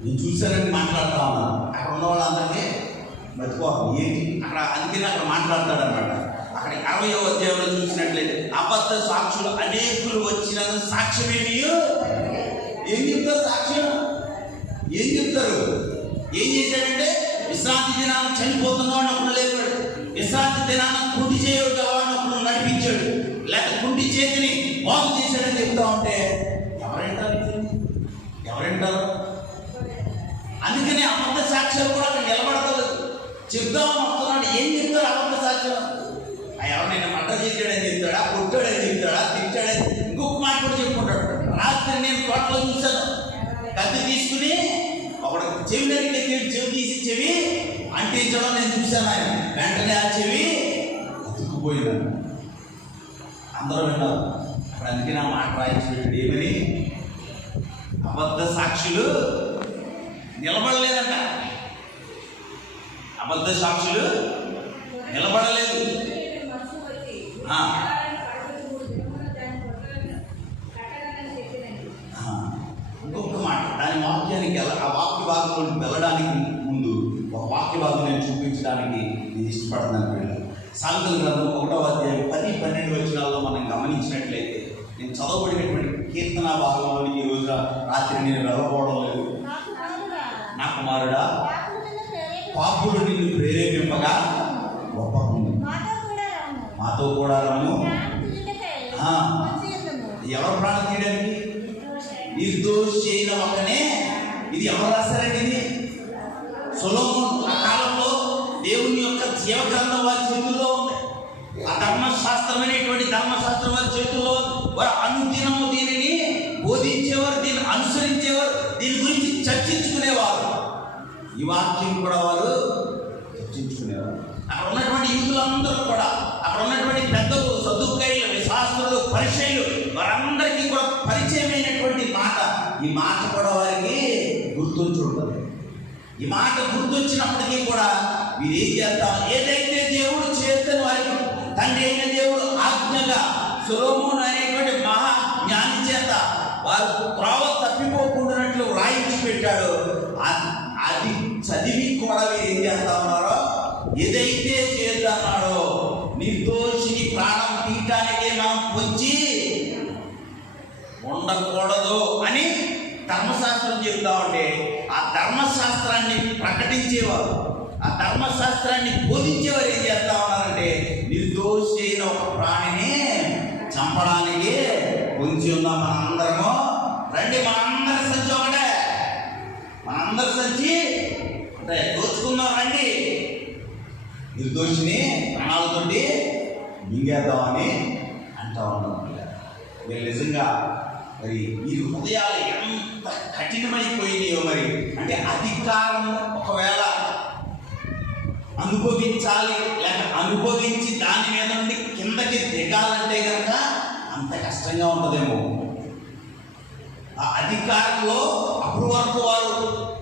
నేను చూశానని మాట్లాడుతా ఉన్నాను. అక్కడ ఉన్న వాళ్ళందరికీ బతుకోవాలి ఏంటి అక్కడ, అందుకని అక్కడ మాట్లాడతాడు అనమాట. అక్కడ 60వ అధ్యాయంలో చూసినట్లయితే అబద్ధ సాక్షులు అనేకులు వచ్చిన సాక్ష్యమేమి ఏం చెప్తారు? సాక్ష్యం ఏం చెప్తారు? ఏం చేశాడంటే విశ్రాంతి దినాన్ని చనిపోతున్నవాడిని ఒకడు లేపాడు, విశ్రాంతి దినాన్ని కుంటి చేయవాడిని ఒకడు నడిపించాడు, లేక కుంటి చేతిని బాగు చేశాడని చెప్తా ఉంటే ఎవరంటారు? అందుకని అబద్ధ సాక్ష్యాలు కూడా అక్కడ నిలబడతారు. చెప్దామని వస్తున్నాడు, ఏం చెప్తారు అబద్ధ సాక్ష్యం? ఎవరినైనా మర్డర్ చేశాడని చెప్తాడా, కొట్టాడని చెప్తాడా, తిట్టాడని ఇంకొక మాట కూడా చెప్పుకుంటాడు. రాత్రి నేను తోటలో చూశాను, కత్తి తీసుకుని ఒకడు చెవి నరికి చెవి తీసి చెవి అంటించడం నేను చూశాను. ఆయన వెంటనే ఆ చెవి అతుక్కుపోయిందని అందరూ విన్నారు. అప్పుడు అందుకే నా మాట రాయించి పెట్టాడు, ఏమని అబద్ధ సాక్షులు నిలబడలేదంట. అబద్ధ సాక్షులు నిలబడలేదు. ఇంకొక మాట దాని వాక్యానికి ఆ వాక్య భాగంలో వెళ్ళడానికి ముందు ఒక వాక్య భాగం నేను చూపించడానికి నేను ఇష్టపడుతున్నాను. సామెతల గ్రంథం 1వ అధ్యాయం 10-12 వచనాల్లో మనం గమనించినట్లయితే నేను చదవబడినటువంటి కీర్తన భాగంలోని ఈ రోజు రాత్రి నేను వెళ్ళకపోవడం లేదు. నా కుమారుడా పాపులు నిన్ను ప్రేరేపింపగా గొప్పకుంది, మాతో కూడా రమ్ము. ఎవరు ప్రాణం తీయడానికి? నిర్దోషి అయిన ఒకనే. ఇది ఎవరు రాశారండి? ఇది సొలొమోను. ఆ కాలంలో దేవుని యొక్క జీవగ్రంథం వారి చేతుల్లో ఉంది. ఆ ధర్మశాస్త్రమైనటువంటి ధర్మశాస్త్రం వారి చేతుల్లో వారు అనుదినము దీనిని బోధించేవారు, దీన్ని అనుసరించేవారు, దీని గురించి చర్చించుకునేవారు. ఈ వాక్యం కూడా వారు చర్చించుకునేవారు. అక్కడ ఉన్నటువంటి యూదులందరూ కూడా, అక్కడ ఉన్నటువంటి పెద్దలు, సదుకాయులు, శాస్త్రులు, పరిచయులు వారందరికీ కూడా పరిచయమైనటువంటి మాట. ఈ మాట కూడా వారికి గుర్తుంచి ఉంటుంది. ఈ మాట గుర్తొచ్చినప్పటికీ కూడా వీరు ఏం చేస్తారు? ఏదైతే దేవుడు చేస్తని వారికి తండ్రి అయిన దేవుడు ఆజ్ఞగా సొలొమోను అనేటువంటి మహా జ్ఞాని చేత వారు త్రోవ తప్పిపోకుండానట్లు పెట్టాడో అది చదివి కూడా మీరు ఏం చేస్తా ఉన్నారో, ఏదైతే చేద్దన్నాడో నిర్దోషిని ప్రాణం తీయటానికే మనం పొంచి ఉండకూడదు అని ధర్మశాస్త్రం చెబుతా ఉంటే, ఆ ధర్మశాస్త్రాన్ని ప్రకటించేవారు, ఆ ధర్మశాస్త్రాన్ని బోధించేవారు ఏం చేస్తా ఉన్నారంటే, నిర్దోషి అయిన ఒక ప్రాణిని చంపడానికి పొంచి ఉన్నాం మనందరము. రండి, మనందరి సంచి ఒకటే, మనందరి సంచి అంటే దోచుకుందాం రండి, నిర్దోషిని ప్రాణాలతోటి మింగేద్దామని అంటా ఉన్నాం. మీరు నిజంగా మరి ఈ హృదయాలు ఎంత కఠినమైపోయినాయో, మరి అంటే అధికారం ఒకవేళ అనుభవించాలి లేక అనుభవించి దాని మీద నుండి కిందకి దిగాలంటే కనుక అంత కష్టంగా ఉంటుందేమో. ఆ అధికారంలో అప్పుడు వరకు వారు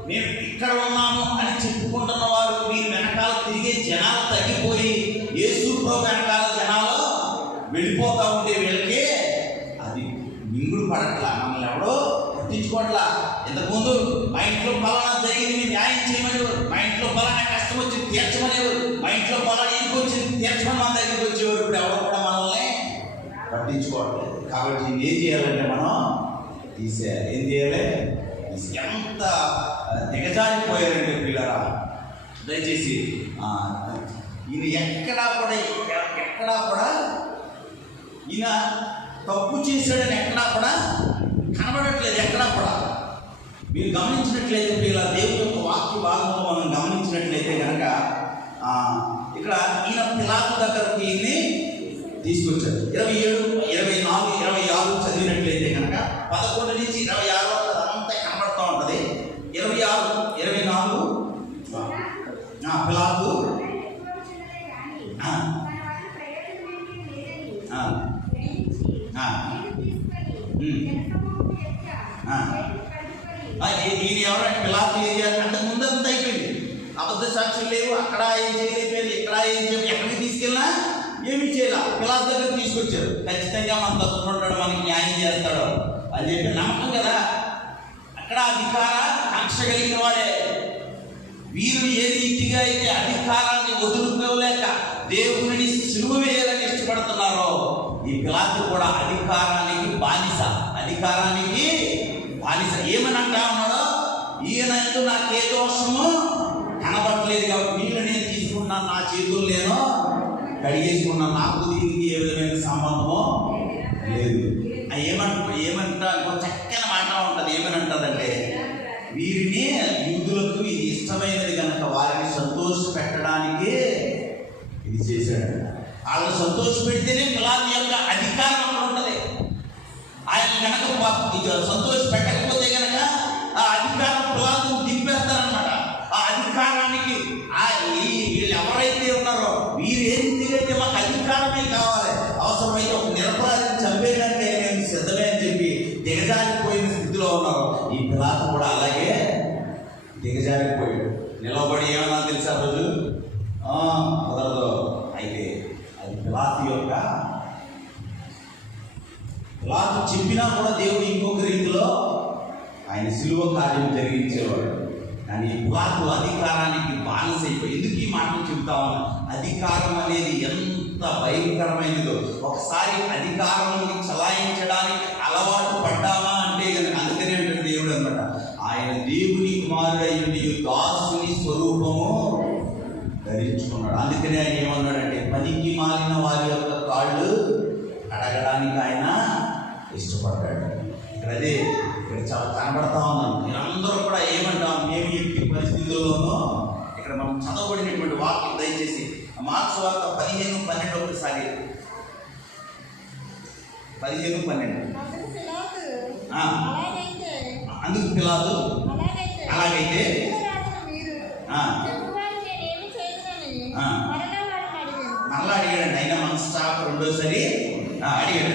మేము ఇక్కడ ఉన్నాము అని చెప్పుకుంటున్న వారు వీరి వెనకాల తిరిగే జనాలు తగ్గిపోయి యేసు ప్రభు వెనకాల జనాలు వెళ్ళిపోతా ఉంటే వీళ్ళకి అది మింగుడు పడట్లా, మమ్మల్ని ఎవడో పట్టించుకోవట్లా. ఇంతకుముందు మా ఇంట్లో పలానా జరిగింది న్యాయం చేయమనేవారు, మా ఇంట్లో పలానా కష్టం వచ్చి తీర్చమనేవారు, మా ఇంట్లో పలానా ఇంటికి వచ్చి తీర్చమని మన దగ్గరికి వచ్చేవారు. ఇప్పుడు ఎవరు కూడా మనల్ని పట్టించుకోవట్లేదు. కాబట్టి ఏం చేయాలంటే మనం తీసేయాలి. ఏం చేయాలి? ఎంత దిగజారిపోయారంటే పిల్లరా, దయచేసి ఈయన ఎక్కడా కూడా ఈయన తప్పు చేశాడని ఎక్కడా కూడా కనబడట్లేదు. ఎక్కడా కూడా మీరు గమనించినట్లయితే పిల్లల దేవుని యొక్క వాక్య భాగంలో మనం గమనించినట్లయితే కనుక ఇక్కడ ఈయన పిలాతు దగ్గరకు ఈయన్ని తీసుకొచ్చారు. 27, 24, 26 చదివినట్లయితే కనుక 11 నుంచి 26 అదంతా కనబడుతూ ఉంటుంది. 26, 24 పిలాతు ఈయన ఎవరంటే పిలాతు ఏం చేయాలి అంటే ముందంతా అయిపోయింది, అబద్ధ సాక్షులు లేవు, అక్కడ ఏం చేయలేకపోయారు, ఇక్కడ ఏం చేయలేదు, ఎక్కడికి తీసుకెళ్ళినా ఏమి చేయాల పిలాతు దగ్గర తీసుకొచ్చారు. ఖచ్చితంగా మన తరపున ఉంటాడు, మనకి న్యాయం చేస్తాడు అని చెప్పి నమ్మకం కదా. అక్కడ అధికార కాంక్ష కలిగిన వాడే. వీరు ఏ రీతిగా అయితే అధికారాన్ని వదులుకోలేక దేవుని సిలువ వేయాలని ఇష్టపడుతున్నారో, ఈ పిలాతు కూడా అధికారానికి బానిస. ఏమని అంటా ఉన్నాడో, ఈయనంటూ నాకే దోషము కనబడట్లేదు కాబట్టి వీళ్ళు నేను తీసుకున్నాను, నా చేతులు నేను కడిగేసుకున్నాను, నాకు దీనికి ఏ విధమైన సంబంధమో లేదు. ఏమంటా చక్కని మాట ఉంటుంది. ఏమని అంటుందంటే, వీరిని యూదులకు ఇది ఇష్టమైనది కనుక వారిని సంతోష పెట్టడానికి ఇది చేశాడు. వాళ్ళని సంతోష పెడితేనే పిలాతు యొక్క అధికారం అక్కడ ఉంటుంది. ఆయన కనుక సంతోష పెట్టకపోతే కనుక ఆ అధికారం పిలాతు దింపేస్తారనమాట. ఆ అధికారానికి వీళ్ళు ఎవరైతే ఉన్నారో వీరు ఏం దిగైతే మాకు అధికారమే కావాలి, అవసరమైతే ఒక నిరపరాధిని చంపేయడానికి మేము సిద్ధమే అని చెప్పి దిగజారిపోయిన స్థితిలో ఉన్నారు. ఈ పిలాతు కూడా అలాగే దిగజారిపోయాడు. నిలబడి ఏమన్నా తెలుసా రోజు కుదరదు. అయితే అది పిలాతు చెప్పినా కూడా దేవుడు ఇంకొక రీతిలో ఆయన సిలువ కార్యం జరిగించేవాడు. కానీ పిలాతు అధికారానికి బానిసైపోయి, ఎందుకు ఈ మాటలు చెబుతా ఉన్నా, అధికారం అనేది ఎంత భయంకరమైనదో. ఒకసారి అధికారాన్ని చలాయించడానికి అలవాటు పడ్డామా అంటే అందుకనే దేవుడు అనమాట. ఆయన దేవుని కుమారుడయ్యుండి దాసుని స్వరూపము ధరించుకున్నాడు. అందుకనే ఆయన ఏమన్నాడంటే, పనికి మాలిన వారి యొక్క కాళ్ళు కడగడానికి ఆయన ఇష్టపడ్డాడు. ఇక్కడ చాలా కనబడతా ఉన్నాను. మీరందరూ కూడా ఏమంటాం, మేము ఎట్టి పరిస్థితుల్లోనూ ఇక్కడ మనం చదవబడినటువంటి వాక్యం దయచేసి మార్క్స్ వార్త 15:12 ఒకసారి 15:12. అందుకు పిలాతు అలాగైతే మళ్ళా అడిగాడండి. అయినా మన స్టాఫ్ రెండోసారి అడిగాడు.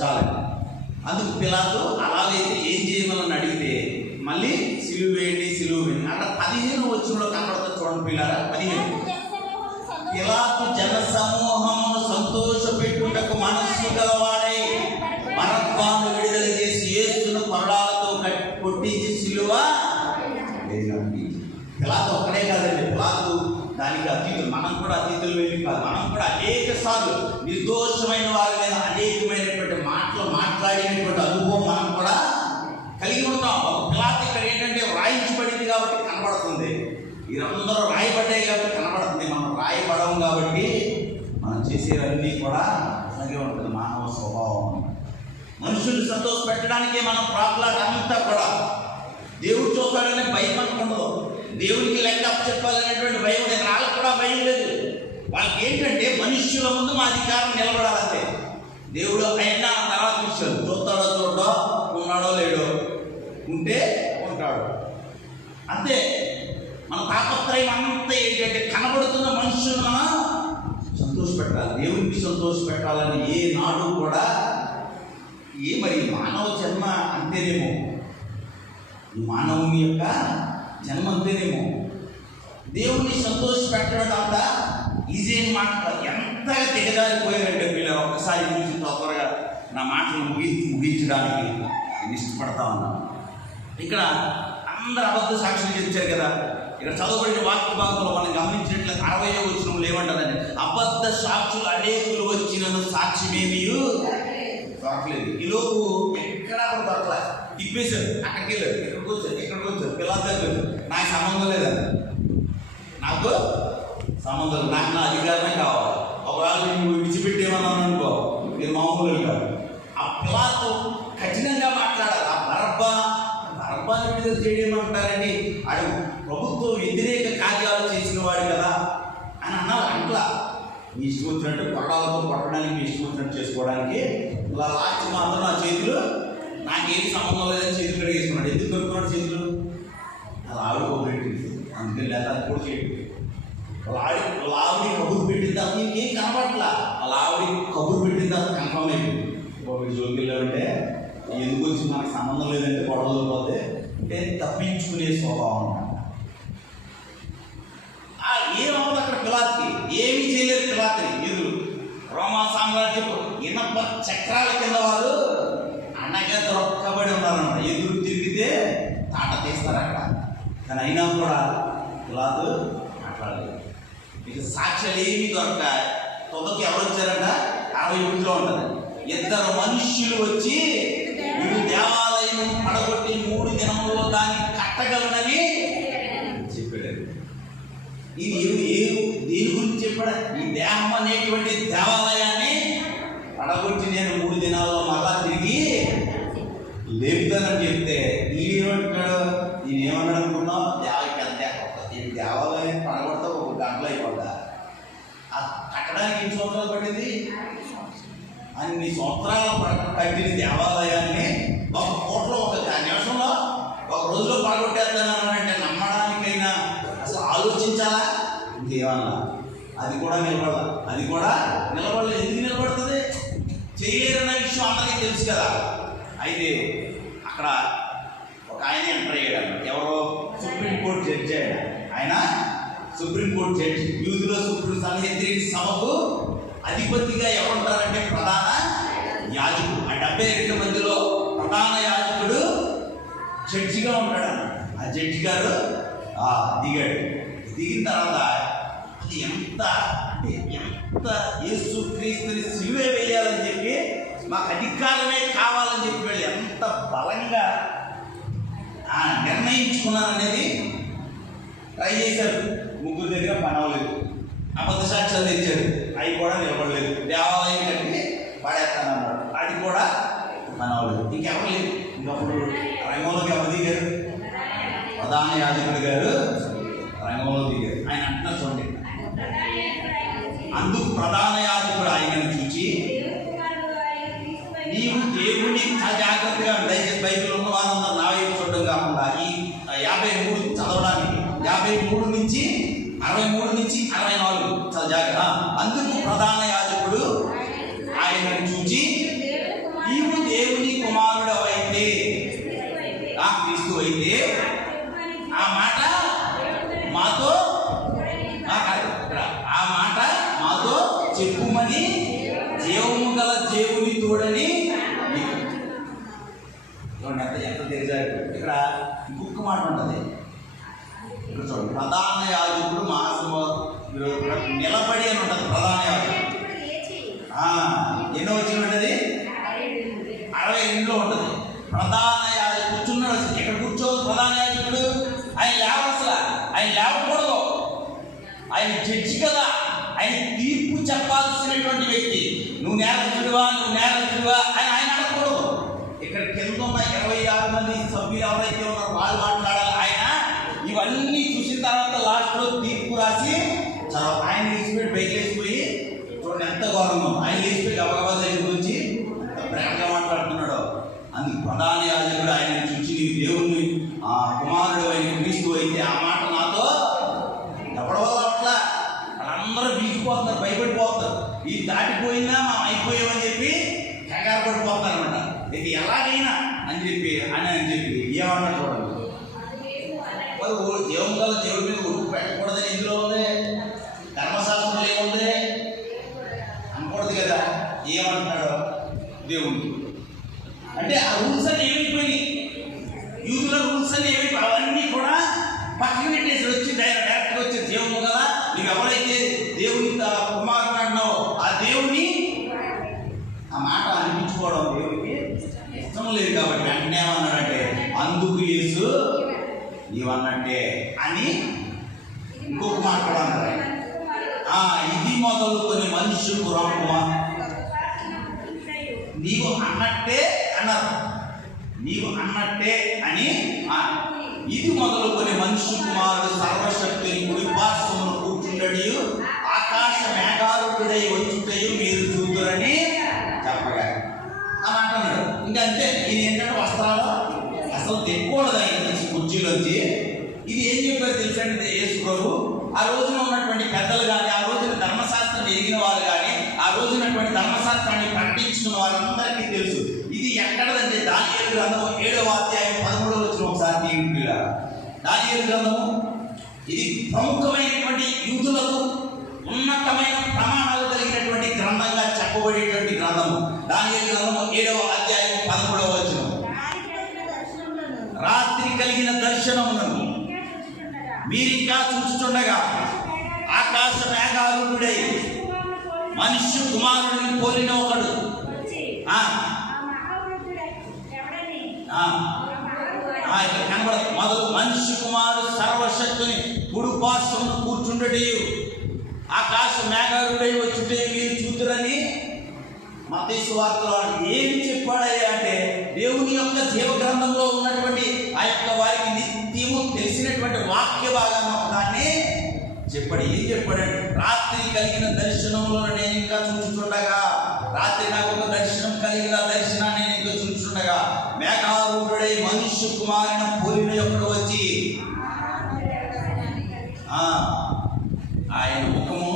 చాలా అందుకు పిలాతు అలాగైతే ఏం చేయమని అడిగితే మళ్ళీ సిలువ వేయండి అక్కడ 15 వచనంలో కనబడుతుంది. చూడండి పిల్లారా, 15 పిలాతు జన సమూహమును సంతోష పెట్టుటకు మనస్సు గలవాడై బరబ్బను విడుదల చేసి యేసును కొరడాలతో కొట్టించి సిలువ పిలాతు ఒక్కడే కాదండి, పిలాతు దానికి అతీతులు. మనం కూడా అతీతులు వెళ్ళి కాదు. మనం కూడా అనేక సార్లు నిర్దోషమైన వారి మీద అనేకమైనటువంటి మాటలు మాట్లాడినటువంటి అనుభవం మనం కూడా కలిగి ఉంటాం. ఒక పిలాతు ఇక్కడ ఏంటంటే రాయించబడింది కాబట్టి కనబడుతుంది, వీరందరూ రాయబడ్డాయి కాబట్టి కనబడుతుంది. మనం రాయబడము కాబట్టి మనం చేసేవన్నీ కూడా అలాగే ఉంటుంది. మానవ స్వభావం మనుషులు సంతోష పెట్టడానికే మనం ప్రాబ్లం అంతా కూడా. దేవుడు చూస్తాడనే భయం అనుకుండదు, దేవుడికి లెక్క చెప్పాలనేటువంటి భయం లేదు. వాళ్ళకు కూడా భయం లేదు. వాళ్ళకి ఏంటంటే మనుష్యుల ముందు మా అధికారం నిలబడాలంటే. దేవుడు అయినా తర్వాత విషయాలు చూస్తాడో చూడో, ఉన్నాడో లేడో, ఉంటే ఉంటాడు అంతే. మన తాపత్రయం అంతా ఏంటంటే కనబడుతున్న మనుషులను మనం సంతోషపెట్టాలి, దేవుడికి సంతోషపెట్టాలని ఏ నాడు కూడా. మరి మానవ జన్మ అంతేనేమో, ఈ మానవుని యొక్క జన్మ అంతేనేమో. దేవుడిని సంతోషపెట్టడం అంతా ఈజీ అని మాట. ఎంతగా దిగజారిపోయారంటే పిల్లలు, ఒక్కసారి చూసి త్వరగా నా మాటలు ముగించడానికి నేను ఇష్టపడతా ఉన్నాను. ఇక్కడ అందరు అబద్ధ సాక్షులు ఇచ్చారు కదా. ఇక్కడ చదవబడిన వాక్య భాగంలో మనం గమనించినట్లయితే 60వ వచనంలో ఏమంటారండి? అబద్ధ సాక్షులు అనేకులు వచ్చినను సాక్ష్యమేమీ దొరకలేదు. ఈలోపు ఎక్కడా కూడా దొరకలే. తిప్పేశారు, అక్కడికి వెళ్ళారు, ఇక్కడికి వచ్చారు, ఇక్కడికి వచ్చారు, పిల్లల దగ్గర నాకు సంబంధం లేదండి, నాకు సంబంధం, నాకు నా అధికారమే కావాలి. ఒకవేళ నువ్వు విడిచిపెట్టేమన్నాను అనుకో, మీరు మామూలు కాదు. ఆ పిలాతు కఠినంగా మాట్లాడాలి. ఆ బరబ్బాని విడుదల చేయడేమంటారండి? ఆడు ప్రభుత్వం వ్యతిరేక కార్యాలు చేసిన వాడు కదా అని అన్నారు. అట్లా మీ ఇష్టం వచ్చినట్టు కొట్టాలతో కొట్టడానికి, మీ ఇష్టం వచ్చినట్టు చేసుకోవడానికి ఇలా లాస్ట్ మాత్రం నా చేతులు నాకేమి సంబంధం లేదని చేతులు కడిగేసుకున్నాడు. ఎందుకు కడుక్కున్నాడు చేతులు? అలా ఆవిడ పెట్టింది, అందుకని లేదా అది కూడా చేయడు. ఆవిడ కబురు పెట్టింది, అది ఇంకేం కనపడట్లా. అలా ఆవిడ కబురు పెట్టింది, అది కన్ఫర్మ్ అయిపోయింది. ఒకటి జోలికి వెళ్ళామంటే ఎందుకు వచ్చి మనకు సంబంధం లేదంటే గొడవలు పోతే అంటే తప్పించుకునే స్వభావం అన్నమాట. ఏమవుతుంది అక్కడ? పిలాతుకి ఏమీ చేయలేదు. పిలాతుని ఎదురు రోమా సామ్రాజ్యం ఇనప చక్రాల కింద వారు అనగా దొరకబడి ఉన్నారన్నమాట. ఎదురు తిరిగితే తాట తీస్తారు అక్కడ. కానీ అయినా కూడా పిలాతు మాట్లాడలేదు. ఇక సాక్ష్యాలు ఏమీ దొరక తొదకి ఎవరు వచ్చారంట? 61లో ఉంటుంది. ఇద్దరు మనుష్యులు వచ్చి వీడు దేవాలయం పడగొట్టి 3 దినముల్లో దాన్ని కట్టగలనని చెప్పాడు. ఇది దేని గురించి చెప్పాడు? ఈ దేహం అనేటువంటి దేవాలయాన్ని పడగొట్టి నేను 3 దినాల్లో మళ్ళా తిరిగి లేపుతానని చెప్తే ఈయనేమంటాడు? నేను ఏమన్నాడు అనుకున్నావు? ఈ దేవాలయాన్ని పడగొడతా 1 గంటలో అయిపోతా. ఆ కట్టడానికి ఎన్ని సంవత్సరాలు పడింది? అన్ని సంవత్సరాలు కట్టిన దేవాలయాన్ని 1 పూటలో 1 నిమిషంలో 1 రోజులో పడగొట్టేస్తానంటే నమ్మడానికైనా అసలు ఆలోచించాలా? ఇంకేమన్నా అది కూడా నిలబడలేదు. ఎందుకు నిలబడుతుంది? చేయలేరన్న విషయం అందరికీ తెలుసు కదా. అయితే అక్కడ ఒక ఆయన ఎంటర్ అయ్యాడు. ఎవరో సుప్రీంకోర్టు జడ్జి అయ్యాడు. ఆయన సుప్రీంకోర్టు జడ్జి. యూదులో సంహెద్రిన్ సభకు అధిపతిగా ఎవరుంటారంటే ప్రధాన యాజకుడు. ఆ 72 మందిలో ప్రధాన యాజకుడు జడ్జిగా ఉంటాడు. ఆ జడ్జి గారు దిగాడు. దిగిన తర్వాత అది ఎంత యేసుక్రీస్తుని సిలువ వేయాలని చెప్పి, మాకు అధికారమే కావాలని చెప్పి వీళ్ళు ఎంత బలంగా నిర్ణయించుకున్నారనేది ట్రై చేశారు. 3 దగ్గర పని అవ్వలేదు. అబద్ధ సాక్ష్యాలు తెచ్చారు, అవి కూడా నిలబడలేదు. దేవాలయం కట్టి పడేస్తానన్నాడు, అది కూడా పని అవ్వలేదు. ఇంకెవరు లేదు. ఇంకప్పుడు రంగంలోకి ఎవరు దిగారు? ప్రధాన యాజకుడు గారు రంగంలో దిగారు. ఆయన అంటున్నా చూడండి. అందుకు ప్రధాన యాజకుడు ఆయనను చూచి, నీవు దేవుని జాగ్రత్తగా, దయచేసి బైబిల్ ఉన్న వాళ్ళందరూ నా వైపు చూడడం కాకుండా ఈ 53 చదవడానికి 53 నుంచి 64 చాలా జాగ్రత్త. అందుకు ప్రధాన యాజకుడు ఆయనను చూచి, నీవు దేవుని కుమారుడవైతే, క్రీస్తు అయితే ఆ మాట మాతో చెప్పుమని జీవము గల దేవుని తోడని నీకు ఉంటుంది. ఇక్కడ చూడండి, ప్రధాన యాజకుడు నిలబడి అని ఉంటుంది. ప్రధాన యాజకుడు ఎన్నో వచ్చిన ఉంటుంది, 62లో ఉంటుంది. ప్రధాన యాజకుడు కూర్చున్నాడు. ఎక్కడ కూర్చోదు ప్రధాన యాజకుడు? ఆయన లేవసలా, ఆయన లేవకూడదు. ఆయన జడ్జి కదా, ఆయన తీర్పు చెప్పాల్సినటువంటి వ్యక్తి. నువ్వు నేరస్తుడివా అని ఆయన అనకూడదు. ఇక్కడ కింద ఉన్న 26 మంది సభ్యులు ఎవరైతే ఉన్నారో వాళ్ళు మాట్లాడాలి. ఆయన ఇవన్నీ చూసిన తర్వాత లాస్ట్లో తీర్పు రాసి ఆయన లేచిపోయి బయట లేచిపోయి చూడండి ఎంత గౌరవం. ఆయన లేచిపోయి గబగబా దగ్గర వచ్చి ప్రేమగా మాట్లాడుతున్నాడు. అందుకు ప్రధాన యాజకుడు ఆయన చూసి నీ దేవుణ్ణి కుమారుడు అయిన క్రీస్తు అయితే ఆ మాట నాతో ఎవరి వల్ల అట్లా వాళ్ళందరూ వీగిపోతున్నారు, భయపడిపోతారు. ఇది దాటిపోయిందా మనం అయిపోయామని చెప్పి కంగారు పడిపోతారు అనమాట. ఇది ఎలాగైనా అని చెప్పి ఏమన్నా చూడండి. మరి దేవుని వల్ల దేవుడి మీద ఉడుకు పెట్టకూడదని ఇందులో ఉంది, ధర్మశాస్త్రంలో ఏముంది అనకూడదు కదా. ఏమంటున్నాడు దేవుడికి అంటే ఆ రూల్స్ అన్ని ఏమైపోయినాయి, యూదుల రూల్స్ అన్ని ఏమైపోయి అవన్నీ కూడా పక్కన పెట్టేసి వచ్చి డైరెక్ట్గా వచ్చి దేవుడు కదా, నీకు ఎవరైతే దేవుని కుమారుడు అన్నావో ఆ దేవుని ఆ మాట అనిపించుకోవడం దేవుడికి ఇష్టం లేదు. కాబట్టి వెంటనే ఏమన్నాడంటే అందుకు యేసు నీవన్నట్టే అని ఇంకొక మాట కూడా అన్నారు. ఇది మొదలుకొని మనుషులకు రాకుమా నీవు అన్నట్టే అన్నారు. నీవు అన్నట్టే అని ఇది మొదలుకొని మనుష్య కుమారుడు సర్వశక్తిని కుడి పార్శ్వమున కూర్చుండడియు ఆకాశ మేఘారుడై వచ్చుటయు మీరు చూదురని చెప్పగా అని అంటున్నాడు. ఇంకా అంతే. ఇది ఏంటంటే వస్త్రాలు అసలు తెక్కూడదు ఆయన కుర్చీలోంచి. ఇది ఏం చెప్పారు తెలుసండి యేసు ప్రభు? ఆ రోజున ఉన్నటువంటి పెద్దలు కానీ, ఆ రోజున ధర్మశాస్త్రం ఎరిగిన వాళ్ళు కానీ, ఆ రోజునటువంటి ధర్మశాస్త్రాన్ని ప్రకటించుకున్న వాళ్ళందరికీ తెలుసు. ఇది ఎక్కడదంటే దానియేలు గ్రంథము 7వ అధ్యాయం 13వ వచనం ఒకసారి తీయండి. దానియేలు గ్రంథము ఇది ప్రముఖమైనటువంటి యూదులకు ఉన్నతమైన ప్రమాణాలు కలిగినటువంటి గ్రంథంగా చెప్పబడేటువంటి గ్రంథము. దానియేలు గ్రంథము 7వ అధ్యాయం 13వ వచనం. రాత్రి కలిగిన దర్శనములను మీరింకా చూస్తుండగా ఆకాశ మేఘారుడై మనుష్య కుమారుడిని పోలిన ఒకడు కనబడదు. మొదలు మనుష్య కుమారుడు సర్వశక్తిని కుడి పార్శ్వమున కూర్చుండటయు ఆకాశ మేఘారుడై వచ్చుటే మీరు చూతురని మత్తయి సువార్తలో ఏమి చెప్పాడయ్యా అంటే దేవుని యొక్క జీవ గ్రంథంలో ఉన్నటువంటి ఆ యొక్క వారికి నిత్యము తెలిసినటువంటి వాక్య భాగాన్ని ఒకదాన్ని చెప్పాడు. ఏం చెప్పాడంటే రాత్రి కలిగిన దర్శనంలో నేను ఇంకా చూస్తుండగా, రాత్రి నాకు ఒక దర్శనం కలిగిన దర్శనాన్ని నేను ఇంకా చూస్తుండగా మేఘారూఢుడై మనుష్య కుమారుని పోలిన ఒకడు వచ్చి ఆయన ముఖము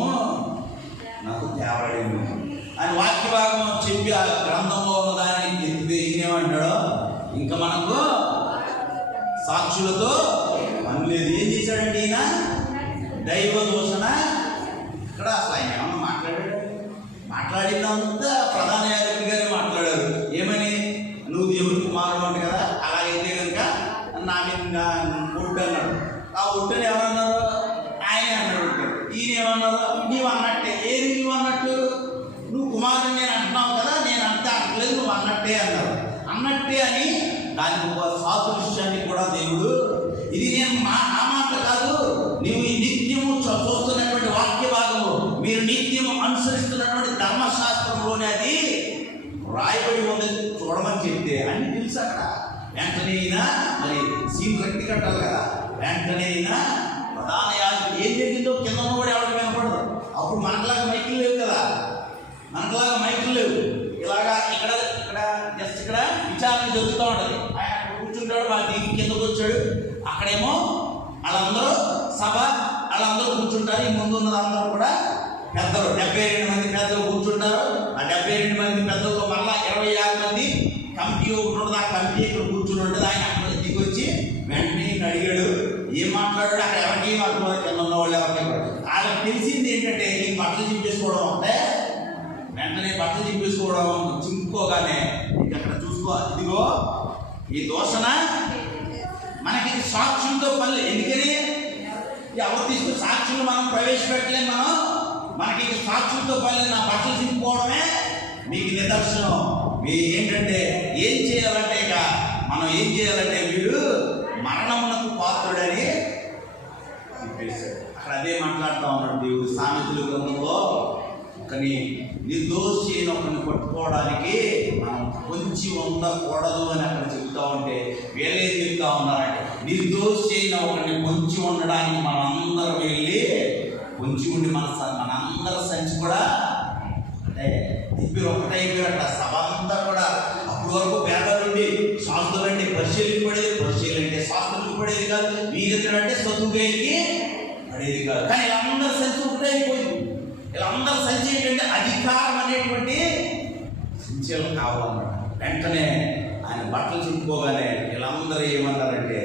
నాకు తేవడేమో అని వాక్య భాగం చెప్పి ఆ గ్రంథంలో ఉన్న దాన్ని ఏమంటాడో ఇంకా మనకు సాక్షులతో పని లేదు. ఏం చేశాడండి ఈయన? దైవ దూషణ. ఇక్కడ అసలు ఆయన ఏమన్నా మాట్లాడినంత ప్రధాన యాజకుడి గారే మాట్లాడారు. ఏమని? నువ్వు దేవుడి కుమారుడు అంట కదా, అలాగైతే కనుక నా మీద ఒట్టు అన్నాడు. ఆ ఒట్టుని ఎవరన్నారు? ఆయన అన్నాడు. ఈయన ఏమన్నారు? నీవు అన్నట్టే. ఏది నువ్వు అన్నట్టు? నువ్వు కుమారుడు నేను అంటున్నావు కదా, నేను అంతే అంటలేదు, నువ్వు అన్నట్టే అన్నారు. అన్నట్టే అని దానికి ఒక సాదృశ్యాన్ని కూడా దేవుడు, ఇది నేను నా మాట కాదు, నీవు ఈ నిత్యము చూస్తున్నటువంటి వాక్య భాగము, మీరు నిత్యము అనుసరిస్తున్నటువంటి ధర్మశాస్త్రంలోనే అది రాయబడి ఉంది చూడమని చెప్తే అన్ని తెలుసు. అక్కడ వెంటనే అయినా మరి సీన్ కట్టి కట్టాలి కదా, వెంటనే అయినా ప్రధాన యాజకుడు ఏం జరిగిందో కింద కూడా ఎవరికి వినపడదు. అప్పుడు మనకులాగా మైకులు లేవు కదా, మనకులాగా మైకులు లేవు. ఇలాగా ఇక్కడ జస్ట్ ఇక్కడ విచారణ జరుగుతూ ఉంటుంది. ఆయన కూర్చుంటాడు, వాళ్ళ దిగి కిందకు వచ్చాడు. అక్కడేమో వాళ్ళందరూ సభ వాళ్ళందరూ కూర్చుంటారు. ఈ ముందు ఉన్నది అందరూ కూడా పెద్దలు, 72 మంది పెద్దలు కూర్చుంటారు. ఆ 72 మంది పెద్దలు మళ్ళా 26 మంది కమిటీ ఒకటి ఉంటుంది. ఆ కమిటీ ఇక్కడ కూర్చుని ఉంటుంది. ఆయన అక్కడ దిగి వచ్చి వెంటనే అడిగాడు, ఏం మాట్లాడాడు? అక్కడ ఎవరికి మాట్లాడు, కింద ఉన్న వాళ్ళు ఎవరికి వాళ్ళకి తెలిసింది ఏంటంటే ఈ బట్టలు చింపేసుకోవడం అంటే, వెంటనే బట్టలు చింపేసుకోవడం, చింపుకోగానే ఇక్కడ చూసుకో, ఇదిగో ఈ దోషణ మనకి సాక్ష్యంతో పని. ఎందుకని ఎవరు తీసుకుని సాక్ష్యం మనం ప్రవేశపెట్టలేము. మనకి సాక్ష్యంతో పని. నా బట్టలు చింపుకోవడమే మీకు నిదర్శనం. మీ ఏంటంటే ఏం చేయాలంటే ఇక మనం ఏం చేయాలంటే వీడు మరణమునకు పాత్రుడని చెప్పేశాడు. అక్కడ అదే మాట్లాడుతూ ఉన్నాడు దేవుడు సామెతల గ్రంథంలో. కానీ నిర్దోషి అయిన ఒకరిని పట్టుకోవడానికి మనం పొంచి ఉండకూడదు అని అక్కడ చెప్తా ఉంటే వీళ్ళే చెప్తా ఉన్నారంటే నిర్దోషి అయిన ఒకరిని పొంచి ఉండడానికి మనం అందరం వెళ్ళి పొంచి ఉండి మనందరి సంచి కూడా అంటే తిప్పి ఒకటైపోయారట సభ అంతా కూడా. అప్పటి వరకు పేదలుండి శాస్త్రులు అంటే పరిశీలికి పడేది, పరిశీలి అంటే శాస్త్రులకు పడేది కాదు, వీరిద్దరు అంటే సతుగైకి పడేది కాదు. కానీ వీళ్ళందరూ సంచి ఒకటైపోయింది. వీళ్ళందరూ సంచి ఏంటంటే అధికారం అనేటువంటి సంచలనం కావాలన్నమాట. వెంటనే ఆయన బట్టలు చింపుకోగానే వీళ్ళందరూ ఏమన్నారంటే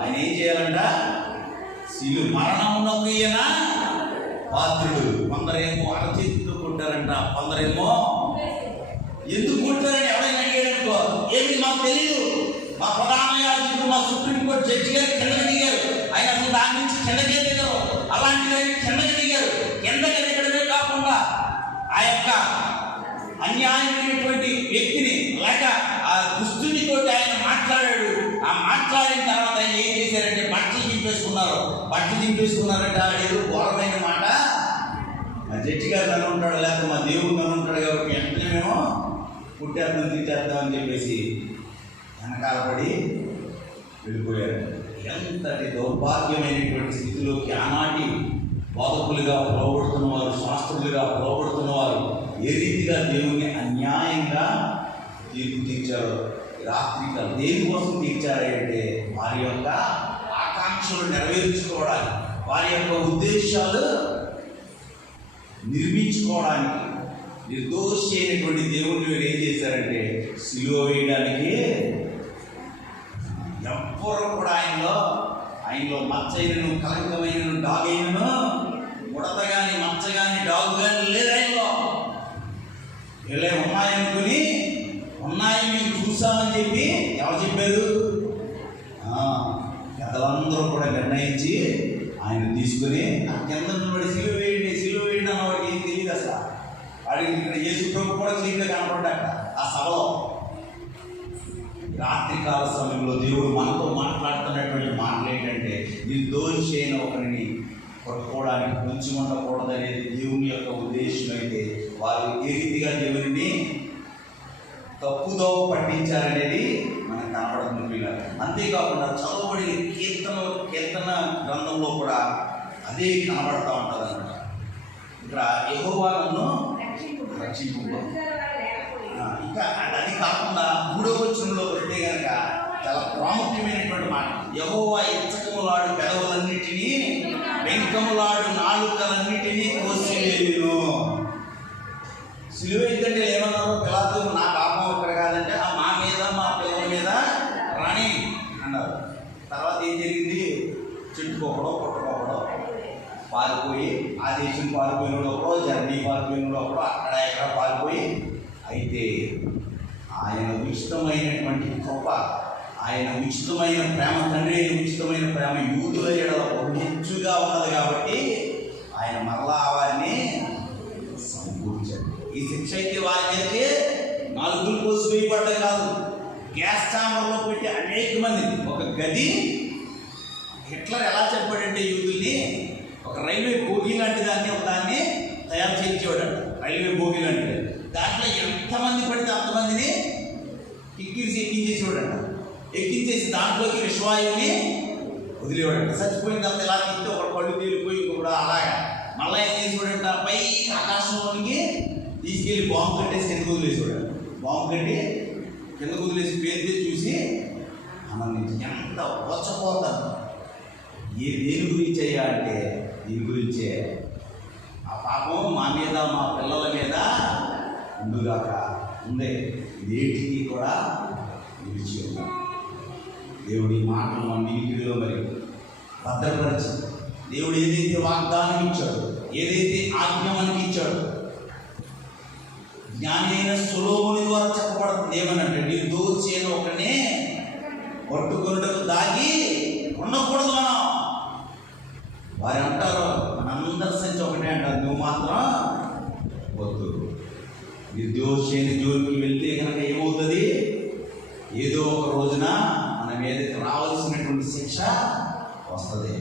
ఆయన ఏం చేయాలంట, శిలు మరణమునకు ఈయన పాత్రుడు. కొందరేమో అరచేతితో కొట్టారంట, కొందరేమో ఎందుకు కొట్టారని ఎవరైనా అడిగాడనుకో ఏమి మాకు తెలియదు, మా ప్రధాన యాజకుడు మా సుప్రీంకోర్టు జడ్జి గారు కిందకి దిగారు, ఆయన అసలు దాని నుంచి కిందకే దిగారు, అలాంటిది కిందకి దిగారు. కిందకి దిగడమే కాకుండా ఆ యొక్క అన్యాయమైనటువంటి వ్యక్తిని లేక ఆ దుష్టునితో ఆయన మాట్లాడాడు. ఆ మాట్లాడిన తర్వాత ఆయన ఏం చేశారంటే బట్టలు చింపేసుకున్నారు. బట్టలు చింపేసుకున్నారంటే ఏదో ఘోరమైన మాట. మా జడ్జి గారు నన్ను ఉంటాడు, లేకపోతే మా దేవుడు నన్ను ఉంటాడు కాబట్టి వెంటనే మేము పుట్టేద్దాం తీర్చేద్దామని చెప్పేసి వెనకాల పడి వెళ్ళిపోయారు. ఎంతటి దౌర్భాగ్యమైనటువంటి స్థితిలోకి ఆనాటి బోధకులుగా పిలువబడుతున్న వారు, శాస్త్రులుగా పిలువబడుతున్న వారు ఏ రీతిగా దేవుని అన్యాయంగా తీర్పు తీర్చారో. రాత్రిగా దేనికోసం తీర్చారంటే వారి యొక్క ఆకాంక్షలు నెరవేర్చుకోవడానికి, వారి యొక్క ఉద్దేశాలు నిర్మించుకోవడానికి. నిర్దోషి అయినటువంటి దేవుడిని మీరు ఏం చేశారంటే సిలువ వేయడానికి ఎవ్వరు కూడా ఆయనలో మచ్చైనను కలంకమైనను డాగైనను ముడత కానీ మచ్చ కానీ డాగు కానీ లేదు ఆయనలో. ఇలా ఉన్నాయనుకుని ఉన్నాయి మీరు చూసామని చెప్పి ఎవరు చెప్పారు? పెద్దలందరూ కూడా నిర్ణయించి ఆయన తీసుకుని ఆ కింద వాడి సిలువ వేయండి అన్న వాడికి ఏం తెలియదు అసలు. వాడికి ఇక్కడ యేసు ప్రభు కూడా క్లీన్గా కనపడ్డాక ఆ సభలో. రాత్రికాల సమయంలో దేవుడు మనతో మాట్లాడుతున్నటువంటి మాటలు ఏంటంటే నిర్దోషి అయిన ఒకరిని పట్టుకోవడానికి కొంచెం ఉండకూడదు అనేది దేవుని యొక్క ఉద్దేశం. అయితే వారు ఏ రీతిగా దేవుడిని తప్పుదోవ పట్టించారనేది మనకు కనపడుతుంది పిల్లలు. అంతేకాకుండా చదవబడిన కీర్తన గ్రంథంలో కూడా అదే కనబడతా ఉంటుంది అన్నమాట. ఇక్కడ యెహోవా నన్ను రక్షింపు. ఇంకా అది కాకుండా 3వ వచనంలో పెడితే కనుక చాలా ప్రాముఖ్యమైనటువంటి మాట. యెహోవా ఇచ్చకములాడు పెదవులన్నిటినీ వెంకములాడు నాలుకలన్నిటినీ కోసివేయును. సిలువ ఎందుకంటే ఏమన్నారు పిలాతు, నా పాపం ఇక్కడ కాదంటే మా మీద మా పిల్లల మీద రాణి అన్నారు. తర్వాత ఏం జరిగింది? చుట్టుకోకడో పుట్టుకోకడో పారిపోయి ఆ దేశం పారిపోయినప్పుడు ఒకడో, జర్మనీ పారిపోయినప్పుడు ఒకడో, అక్కడ ఎక్కడ పారిపోయి. అయితే ఆయన ఉచితమైనటువంటి కృప, ఆయన ఉచితమైన ప్రేమ, తండ్రి అయిన ఉచితమైన ప్రేమ యూదుల ఎడల హెచ్చుగా ఉన్నది కాబట్టి ఆయన మరలా వారిని సమకూర్చాడు. ఈ శిక్ష అయితే వారి మీదకి నాలుగులు కోసి వేయబడ్డం కాదు, గ్యాస్ ఛాంబర్లో పెట్టి అనేక మంది ఒక గది. హిట్లర్ ఎలా చెప్పాడంటే యూదుల్ని ఒక రైల్వే బోగి లాంటి దాన్ని తయారు చేయించేవాడంట. రైల్వే బోగి లాంటిది, దాంట్లో ఎంతమంది పడితే అంతమందిని ఎక్కించేసేవాడంట. ఎక్కించేసి దాంట్లోకి విశ్వాయుని వదిలేవాడంట. చచ్చిపోయిన తర్వాత ఇలా తింటే ఒక పళ్ళు తేలిపోయి కూడా అలాగా మళ్ళీ ఏం చేసేవాడంట, పై ఆకాశంలోనికి తీసుకెళ్ళి బాంబు కట్టేసి కిందకు వదిలేసేవాడు. బాంబు కట్టి కిందకు వదిలేసి పేరుతే చూసి ఆనందించి ఎంత వచ్చపోతాను. దేని గురించి అయ్యా అంటే దీని గురించే, ఆ పాపం మా మీద మా పిల్లల మీద ఉండుగాక ఉందే, నేటికి కూడా నిలిచి ఉన్నాం. దేవుడి మాటలు మన వినికిడిలో మరి భద్రపరిచి దేవుడు ఏదైతే వాగ్దానం ఇచ్చాడో, ఏదైతే ఆజ్ఞ మనకి ఇచ్చాడో, జ్ఞాని అయిన సొలొమోను ద్వారా చెప్పబడుతుంది. ఏమనంటే నిర్దోషి అయిన ఒకనే పట్టుకొనుటకు దాగి ఉండకూడదు మనం. వారు అంటారు, మనందరి సంచి ఒకటే అంటారు, నువ్వు మాత్రం వద్దు. నిర్దోషైన జోలికి వెళ్తే కనుక ఏమవుతుంది? ఏదో ఒక రోజున మన మీదకి రావాల్సినటువంటి శిక్ష వస్తుంది.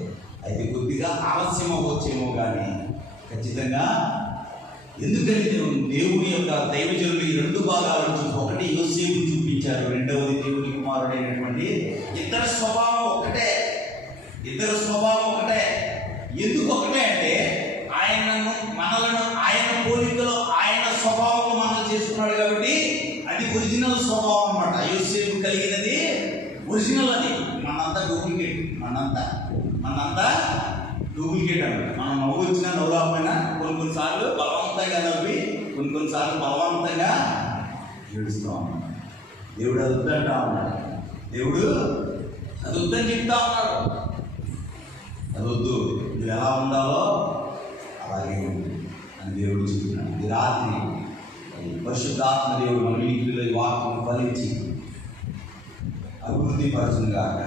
అయితే కొద్దిగా ఆలస్యం అవ్వచ్చేమో కానీ ఖచ్చితంగా. ఎందుకంటే దేవుని యొక్క దైవజనులు ఈ రెండు భాగాలను చూసి, ఒకటి యోసేపు చూపించారు, రెండవది దేవుని కుమారుడైనటువంటి. ఇద్దరు స్వభావం ఒకటే. ఎందుకు ఒకటే అంటే మనలను ఆయన పోలికలో ఆయన స్వభావం మనం చేసుకున్నాడు కాబట్టి అది ఒరిజినల్ స్వభావం అన్నమాట. యోసేపు కలిగినది ఒరిజినల్, అది మనంతా డూప్లికేట్. మనంతా డూప్లికేట్ అన్నమాట. మనం నవ్వు వచ్చినా నవ్వు రాకపోయినా కొన్నిసార్లు బలవంతంగా నవ్వి కొన్నిసార్లు బలవంతంగా ఏడుస్తూ ఉన్నాడు. దేవుడు అది వద్దంటా ఉన్నాడు. దేవుడు అది వద్దని చెప్తా ఉన్నాడు. అది వద్దు, నువ్వు ఎలా ఉండాలో అలాగే ఉంది అని దేవుడు చెప్తున్నాడు. ఈ రాత్రి పరిశుద్ధాత్మ దేవుడు మన ఇంటిలో ఈ వాక్యం ఫలించి అభివృద్ధి పరచును గాక.